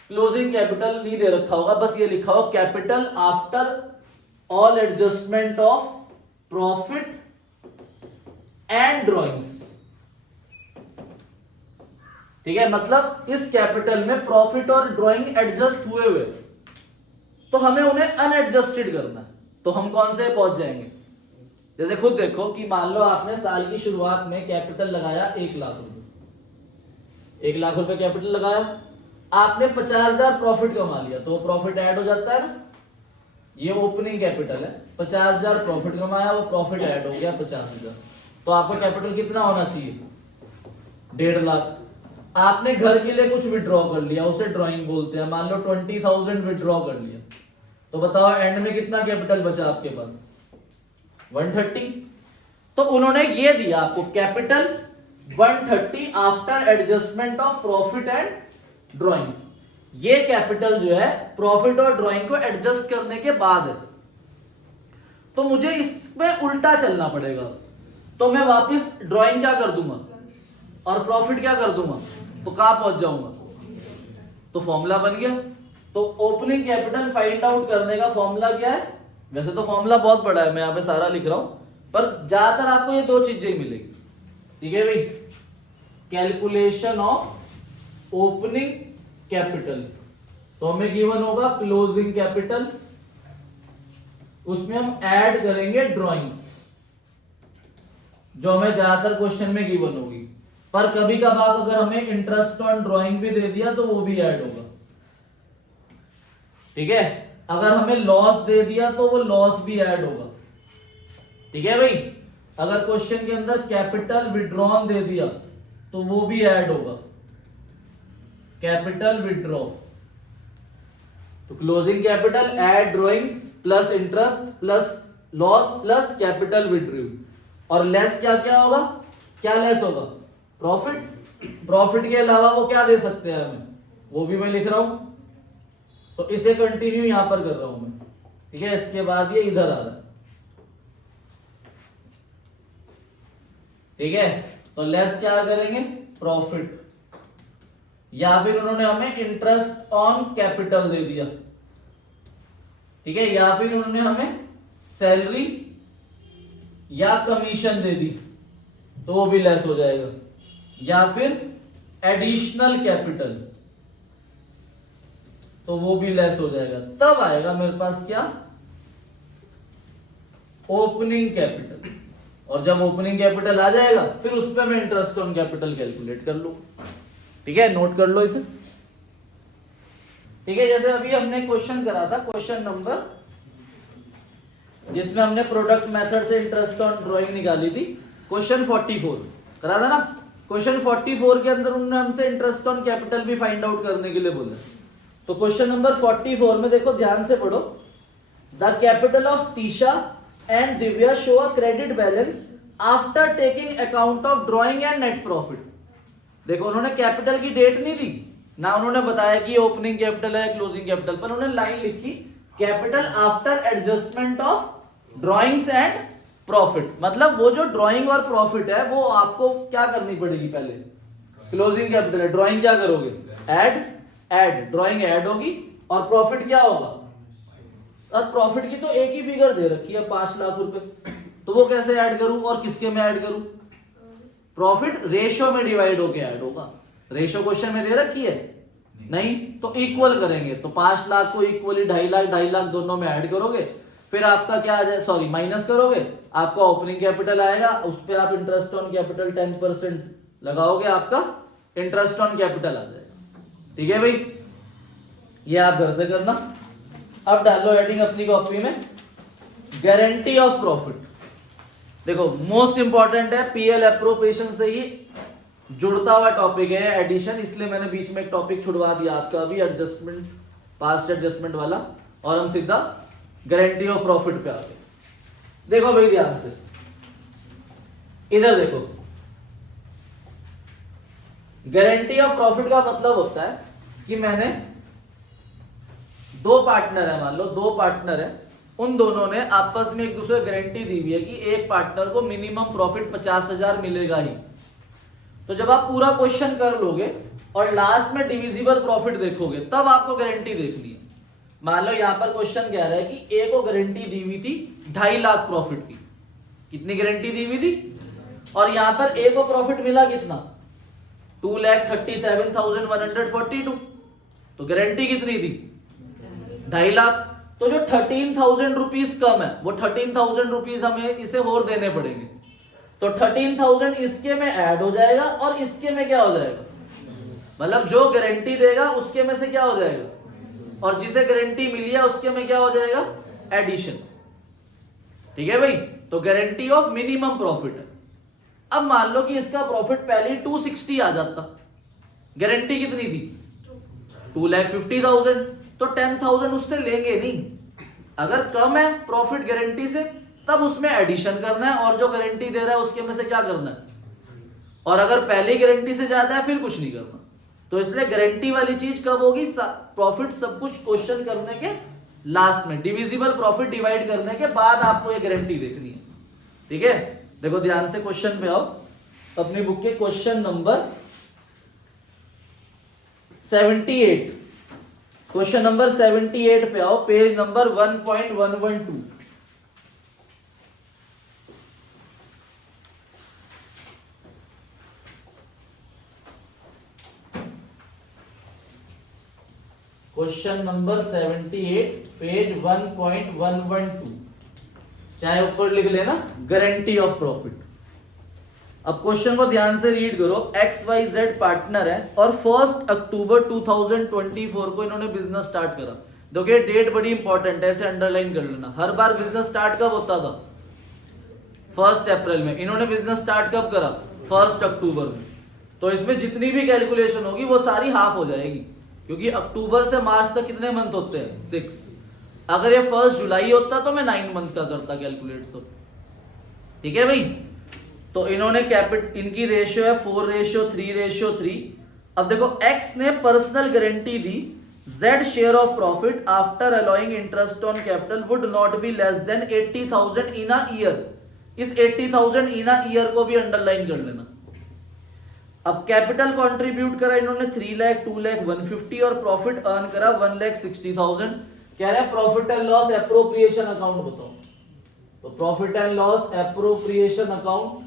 क्लोजिंग कैपिटल नहीं दे रखा होगा, बस ये लिखा हो capital after all adjustment of profit and drawings. ठीक है, मतलब इस कैपिटल में प्रॉफिट और ड्राइंग एडजस्ट हुए हुए, तो हमें उन्हें अनएडजस्टेड करना है। तो हम कौन से पहुंच जाएंगे, जैसे खुद देखो कि मान लो आपने साल की शुरुआत में कैपिटल लगाया 1 लाख रुपए, 1 लाख रुपए कैपिटल लगाया, आपने 50,000 प्रॉफिट कमा लिया, तो प्रॉफिट ऐड हो जाता है ना, ये ओपनिंग कैपिटल है। 50,000 प्रॉफिट कमाया, वो प्रॉफिट ऐड हो गया 50,000, तो आपका कैपिटल कितना होना चाहिए, 1.5 लाख। आपने घर के लिए कुछ विड्रॉ कर लिया, उसे ड्राइंग बोलते हैं, मान लो 20,000 विड्रॉ कर लिया, तो बताओ एंड में कितना कैपिटल बचा आपके पास, 130। तो उन्होंने ये दिया आपको capital 130 after adjustment of profit and drawings. ये कैपिटल जो है प्रॉफिट और ड्राइंग को एडजस्ट करने के बाद है। तो मुझे इसमें उल्टा चलना पड़ेगा, तो मैं वापस ड्राइंग क्या कर दूंगा और प्रॉफिट क्या कर दूंगा, तो कहां पहुंच जाऊंगा, तो फॉर्मूला बन गया। तो ओपनिंग कैपिटल फाइंड आउट करने का फॉर्मूला क्या है, वैसे तो फॉर्मूला बहुत बड़ा है, मैं यहां पे सारा लिख रहा हूं, पर ज्यादातर आपको ये 2 चीजें ही मिलेगी। ठीक है भाई, कैलकुलेशन ऑफ ओपनिंग कैपिटल, तो हमें गिवन होगा क्लोजिंग कैपिटल उसमें हम ऐड करेंगे ड्राइंग्स, जो हमें ज्यादातर क्वेश्चन में गिवन होगी। पर कभी कभार अगर हमें इंटरेस्ट ऑन ड्राइंग भी दे दिया तो वो भी ऐड होगा, ठीक है। अगर हमें लॉस दे दिया तो वो लॉस भी ऐड होगा, ठीक है भाई। अगर क्वेश्चन के अंदर कैपिटल विड्रॉन दे दिया तो वो भी ऐड होगा, कैपिटल विड्रॉ। तो closing capital add drawings plus interest plus loss plus capital withdrew. और लेस क्या क्या होगा, क्या लेस होगा, प्रॉफिट। प्रॉफिट के अलावा वो क्या दे सकते हैं हमें, वो भी मैं लिख रहा हूं। तो इसे कंटिन्यू यहां पर कर रहा हूं मैं, ठीक है। इसके बाद ये इधर आ रहा है, ठीक है। तो लेस क्या करेंगे, प्रॉफिट। या फिर उन्होंने हमें इंटरेस्ट ऑन कैपिटल दे दिया, ठीक है। या फिर उन्होंने हमें सैलरी या कमीशन दे दी तो वो भी लेस हो जाएगा। या फिर एडिशनल कैपिटल तो वो भी लेस हो जाएगा। तब आएगा मेरे पास क्या, ओपनिंग कैपिटल। और जब ओपनिंग कैपिटल आ जाएगा फिर उस पर मैं इंटरेस्ट ऑन कैपिटल कैलकुलेट कर लूंगा, ठीक है। नोट कर लो इसे, ठीक है। जैसे अभी हमने क्वेश्चन करा था, क्वेश्चन नंबर जिसमें हमने प्रोडक्ट मेथड से इंटरेस्ट ऑन ड्राइंग निकाली थी, क्वेश्चन 44 करा था ना। क्वेश्चन 44 के अंदर उन्होंने हमसे इंटरेस्ट ऑन कैपिटल भी फाइंड आउट करने के लिए बोला। तो क्वेश्चन नंबर 44 में देखो, ध्यान से पढ़ो। The capital of Tisha and Divya show a credit balance after taking account of drawing and net profit. देखो उन्होंने कैपिटल की डेट नहीं दी ना, उन्होंने बताया कि ओपनिंग कैपिटल है क्लोजिंग कैपिटल, पर उन्होंने लाइन लिखी capital after adjustment of drawings and profit. मतलब वो जो ड्राइंग और प्रॉफिट है वो आपको क्या करनी पड़ेगी, पहले क्लोजिंग कैपिटल है, ड्राइंग क्या करोगे, ऐड ड्राइंग ऐड होगी और प्रॉफिट क्या होगा। और प्रॉफिट की तो एक ही फिगर दे रखी है 5 लाख रुपए, तो वो कैसे ऐड करूं और किसके में ऐड करूं, प्रॉफिट रेशो में डिवाइड होके ऐड होगा। रेशो क्वेश्चन में दे रखी है नहीं, तो इक्वल करेंगे। तो 5 लाख को इक्वली 2.5 लाख दोनों में ऐड करोगे, फिर आपका क्या आ जाए, सॉरी माइनस करोगे, आपका ओपनिंग कैपिटल आएगा, उस पर आप इंटरेस्ट ऑन कैपिटल 10% लगाओगे, आपका इंटरेस्ट ऑन कैपिटल आ जाएगा, ठीक है भाई। ये आप घर से करना। अब डालो हेडिंग अपनी कॉपी में, गारंटी ऑफ प्रॉफिट। देखो मोस्ट इंपॉर्टेंट है, पीएल एप्रोप्रिएशन से ही जुड़ता हुआ टॉपिक है एडिशन, इसलिए मैंने बीच में एक टॉपिक छुड़वा दिया आपका अभी, एडजस्टमेंट, पास्ट एडजस्टमेंट वाला, और हम सीधा गारंटी ऑफ प्रॉफिट पे आ गए। देखो भाई ध्यान से, इधर देखो, गारंटी ऑफ प्रॉफिट का मतलब होता है कि मैंने दो पार्टनर है, मान लो 2 पार्टनर है, उन दोनों ने आपस में एक दूसरे को गारंटी दी हुई है कि एक पार्टनर को मिनिमम प्रॉफिट 50,000 मिलेगा ही। तो जब आप पूरा क्वेश्चन कर लोगे और लास्ट में डिविजिबल प्रॉफिट देखोगे, तब आपको गारंटी देखनी है। मान लो यहां पर क्वेश्चन कह रहा है कि ए को गारंटी दी हुई थी 2.5 लाख प्रॉफिट की, कितनी गारंटी दी हुई थी, और यहां पर ए को प्रॉफिट मिला कितना, 2,37,142, तो गारंटी कितनी थी 2.5 लाख। तो जो 13,000 रुपीज कम है, वो 13,000 रुपीज हमें इसे और देने पड़ेंगे। तो 13,000 इसके में ऐड हो जाएगा और इसके में क्या हो जाएगा, मतलब जो गारंटी देगा उसके में से क्या हो जाएगा, और जिसे गारंटी मिली है उसके में क्या हो जाएगा, एडिशन, ठीक है भाई। तो गारंटी ऑफ मिनिमम प्रॉफिट है। अब मान लो कि इसका प्रॉफिट पहले 260 आ जाता, गारंटी कितनी थी 2,50,000, तो 10,000 उससे लेंगे नहीं। अगर कम है प्रॉफिट गारंटी से, तब उसमें एडिशन करना है, और जो गारंटी दे रहा है उसके में से क्या करना है, और अगर पहली गारंटी से ज्यादा है फिर कुछ नहीं करना। तो इसलिए गारंटी वाली चीज कब होगी, प्रॉफिट सब कुछ क्वेश्चन करने के लास्ट में, डिविजिबल प्रॉफिट डिवाइड करने के बाद आपको ये गारंटी देखनी है, ठीक है। देखो ध्यान से क्वेश्चन पे आओ, अपनी बुक के क्वेश्चन नंबर 78, क्वेश्चन नंबर 78 पे आओ, page number 1.112। Question number 78 page 1.112। चाहे ऊपर लिख लेना गारंटी ऑफ प्रॉफिट। अब क्वेश्चन को ध्यान से रीड करो। XYZ पार्टनर है और 1 अक्टूबर 2024 को इन्होंने बिजनेस स्टार्ट करा। देखिए डेट बड़ी इंपॉर्टेंट है, ऐसे अंडरलाइन कर लेना। हर बार बिजनेस स्टार्ट कब होता था? 1 अप्रैल में। इन्होंने बिजनेस स्टार्ट कब करा? 1 अक्टूबर में। तो इसमें जितनी भी कैलकुलेशन होगी वो सारी हाफ हो जाएगी, क्योंकि अक्टूबर से मार्च तक कितने मंथ होते हैं? 6। अगर ये 1 जुलाई होता तो मैं 9 मंथ का करता कैलकुलेट सब। ठीक है भाई। तो इन्होंने इनकी रेशियो है 4:3:3। अब देखो X ने personal guarantee the, Z share of profit after allowing interest on capital would not be less than 80,000 in a year. इस 80,000 इन अ ईयर को भी अंडरलाइन कर लेना। अब कैपिटल कंट्रीब्यूट करा इन्होंने 3 लाख, 2 लाख, 150 और प्रॉफिट अर्न करा 1,60,000। कह रहे हैं profit and loss appropriation account बताओ। तो profit and loss appropriation account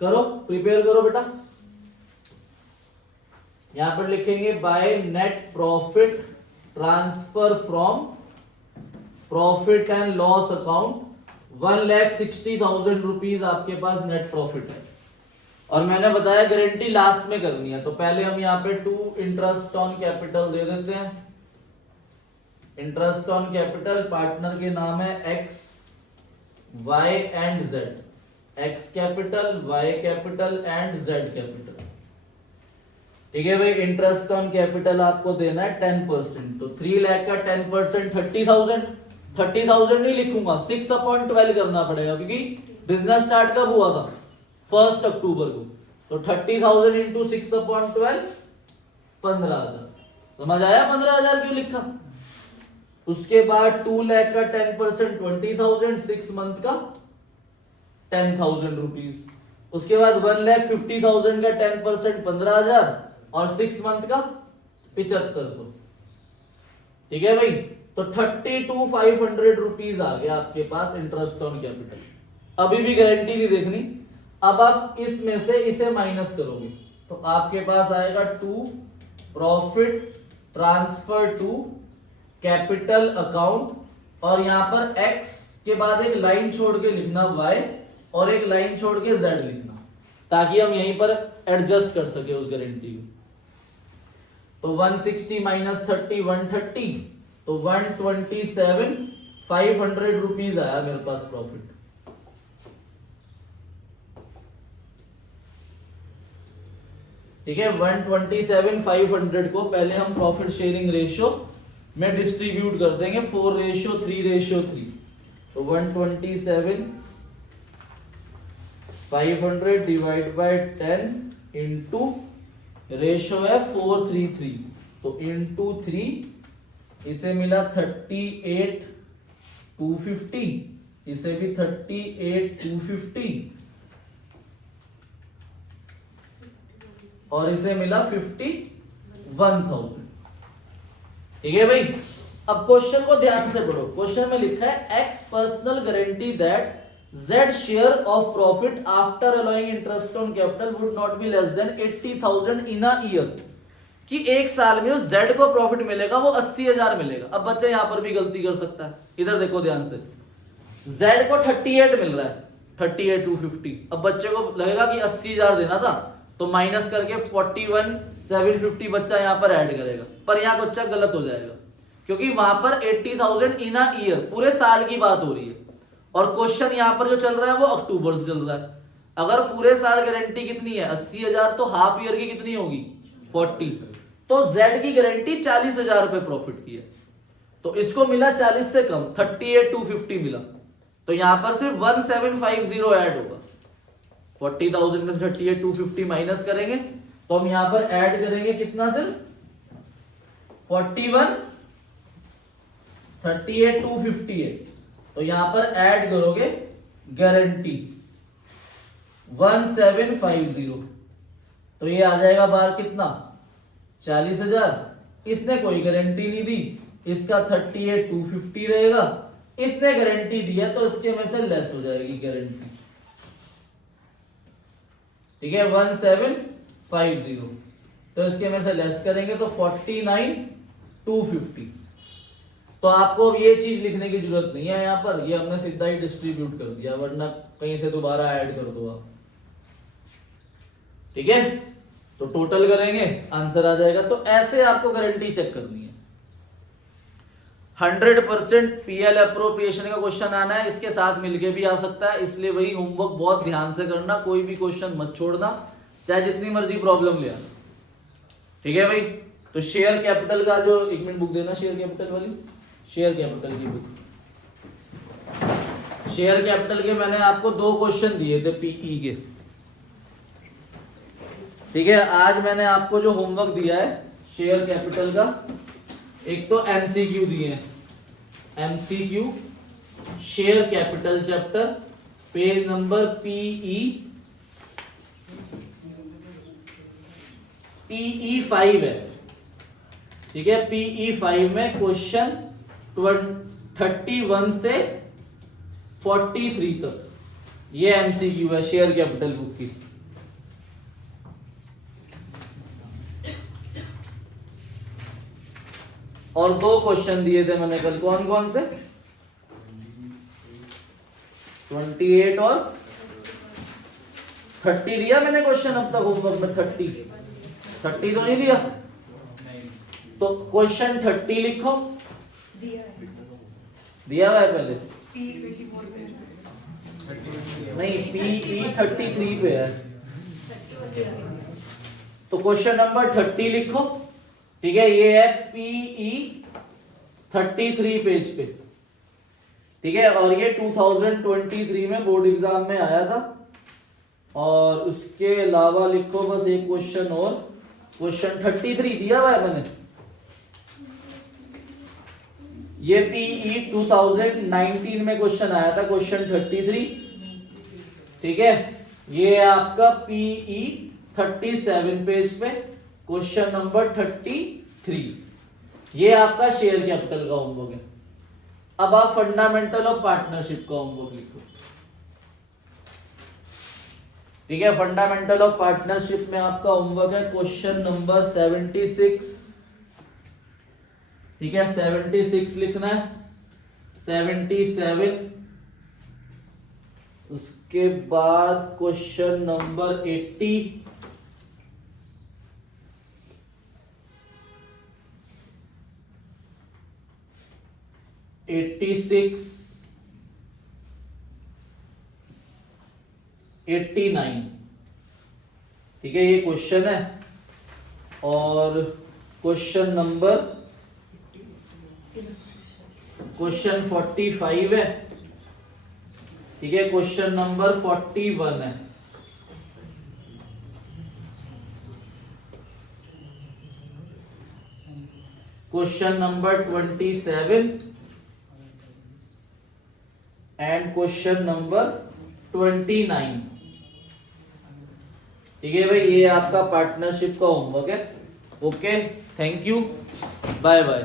करो, प्रिपेयर करो बेटा। यहां पर लिखेंगे bye net profit transfer from profit and loss account 1,60,000 rupees आपके पास नेट प्रॉफिट है। और मैंने बताया गारंटी लास्ट में करनी है, तो पहले हम यहाँ पे 2 इंटरेस्ट ऑन कैपिटल दे देते हैं। इंटरेस्ट ऑन कैपिटल पार्टनर के नाम है X, Y and Z। X capital, Y capital and Z capital. ठीक है भाई। इंटरेस्ट ऑन कैपिटल आपको देना है 10%। तो 3 लाख का 10% 30,000। 30,000 नहीं लिखूंगा, 6/12 करना पड़ेगा, क्योंकि बिजनेस स्टार्ट कब हुआ था? 1 अक्टूबर को। तो 30,000 इंटू 6/12 15,000। समझ आया 15,000 क्यों लिखा? उसके बाद 2 लाख का 10% 20,000, 6 मंथ का 10,000 रुपीज। उसके बाद 1,50,000 का 10% 15,000 और 6 मंथ का 7,500। ठीक है भाई। तो 32,500 रुपीज आ गया आपके पास इंटरेस्ट ऑन कैपिटल। अभी भी गारंटी नहीं देखनी। अब आप इसमें से इसे माइनस करोगे तो आपके पास आएगा 2 profit transfer to capital account, और यहां पर X के बाद एक लाइन छोड़ के लिखना Y और एक लाइन छोड़ के Z लिखना, ताकि हम यहीं पर एडजस्ट कर सके उस गारंटी को। तो 160 माइनस 30 130, तो 127,500 रुपीज आया मेरे पास प्रॉफिट। ठीक है। 127,500 को पहले हम प्रॉफिट शेयरिंग रेशियो में डिस्ट्रीब्यूट कर देंगे 4:3:3। तो 127,500 डिवाइड बाय 10 इंटू रेशियो है 4:3:3, तो इंटू 3, इसे मिला 38,250, इसे भी 38,250 और इसे मिला 51,000। ठीक है भाई। अब क्वेश्चन को ध्यान से पढ़ो। क्वेश्चन में लिखा है X personal guarantee that Z share of profit after allowing interest on capital would not be less than 80,000 in a year. कि एक साल में उस Z को प्रॉफिट मिलेगा वो 80,000 मिलेगा। अब बच्चा यहां पर भी गलती कर सकता है, इधर देखो ध्यान से। Z को 38 मिल रहा है, 38,250। अब बच्चे को लगेगा कि 80,000 देना था, तो माइनस करके 41,750 बच्चा यहां पर ऐड करेगा, पर यहां बच्चा गलत हो जाएगा, क्योंकि वहां पर 80,000 इन अ ईयर पूरे साल की बात हो रही है, और क्वेश्चन यहां पर जो चल रहा है वो अक्टूबर से चल रहा है। अगर पूरे साल गारंटी कितनी है 80,000, तो हाफ ईयर की कितनी होगी 40। तो Z की गारंटी 40,000 रुपए प्रॉफिट की है, तो इसको मिला 40 से कम, 38,250 मिला, तो यहां पर सिर्फ 1,750 ऐड होगा। 40,000 में से 38,250 माइनस करेंगे तो हम यहां पर ऐड करेंगे कितना, सिर्फ 41, 38,250 है, तो यहां पर ऐड करोगे गारंटी 1,750, तो ये आ जाएगा बाहर कितना 40,000। इसने कोई गारंटी नहीं दी, इसका 38,250 रहेगा। इसने गारंटी दी है तो इसके में से लेस हो जाएगी गारंटी। ठीक है 1,750, तो इसके में से लेस करेंगे तो 49,250। तो आपको अब ये चीज लिखने की जरूरत नहीं है यहाँ पर, ये हमने सीधा ही डिस्ट्रीब्यूट कर दिया, वरना कहीं से दोबारा ऐड कर दो आप। ठीक है, तो टोटल करेंगे आंसर आ जाएगा। तो ऐसे आपको गारंटी चेक करनी है। 100% पीएल अप्रोप्रिएशन का क्वेश्चन आना है, इसके साथ मिलके भी आ सकता है, इसलिए वही होमवर्क बहुत ध्यान से करना, कोई भी क्वेश्चन मत छोड़ना, चाहे जितनी मर्जी प्रॉब्लम ले आना। ठीक है भाई, तो शेयर कैपिटल का जो, एक मिनट बुक देना शेयर कैपिटल वाली, शेयर कैपिटल की बुक। शेयर कैपिटल के मैंने आपको 2 क्वेश्चन दिए थे पीई के। ठीक है, आज मैंने आपको जो होमवर्क दिया है शेयर कैपिटल का, एक तो एमसीक्यू दिए हैं, MCQ share capital chapter, page number PE 5 है। ठीक है, पीई 5 में क्वेश्चन 31 से 43 तक ये एमसीक्यू है शेयर कैपिटल बुक की। और 2 क्वेश्चन दिए थे मैंने कल, कौन कौन से? 28 और 30 दिया मैंने क्वेश्चन अब तक होमवर्क में। 30 तो नहीं दिया, तो क्वेश्चन 30 लिखो। दिया हुआ है पहले? नहीं, पीई 33 पे है, तो क्वेश्चन नंबर 30 लिखो। ठीक है, ये है पीई 33 पेज पे। ठीक है, और ये 2023 में बोर्ड एग्जाम में आया था। और उसके अलावा लिखो बस एक क्वेश्चन और, क्वेश्चन 33 दिया हुआ है मैंने। ये पीई 2019 में क्वेश्चन आया था, क्वेश्चन 33। ठीक है, ये आपका पीई 37 पेज पे क्वेश्चन नंबर 33। ये आपका शेयर कैपिटल का होमवर्क है। अब आप फंडामेंटल ऑफ पार्टनरशिप का होमवर्क लिखो। ठीक है, फंडामेंटल ऑफ पार्टनरशिप में आपका होमवर्क है क्वेश्चन नंबर 76। ठीक है, 76 लिखना है, 77, उसके बाद क्वेश्चन नंबर 80, 86, 89। ठीक है, ये क्वेश्चन है। और क्वेश्चन नंबर, क्वेश्चन 45 है। ठीक है, क्वेश्चन नंबर 41 है। Question number 27 and question number 29। ठीक है भाई, ये आपका पार्टनरशिप का होमवर्क है। Okay, thank you, bye bye.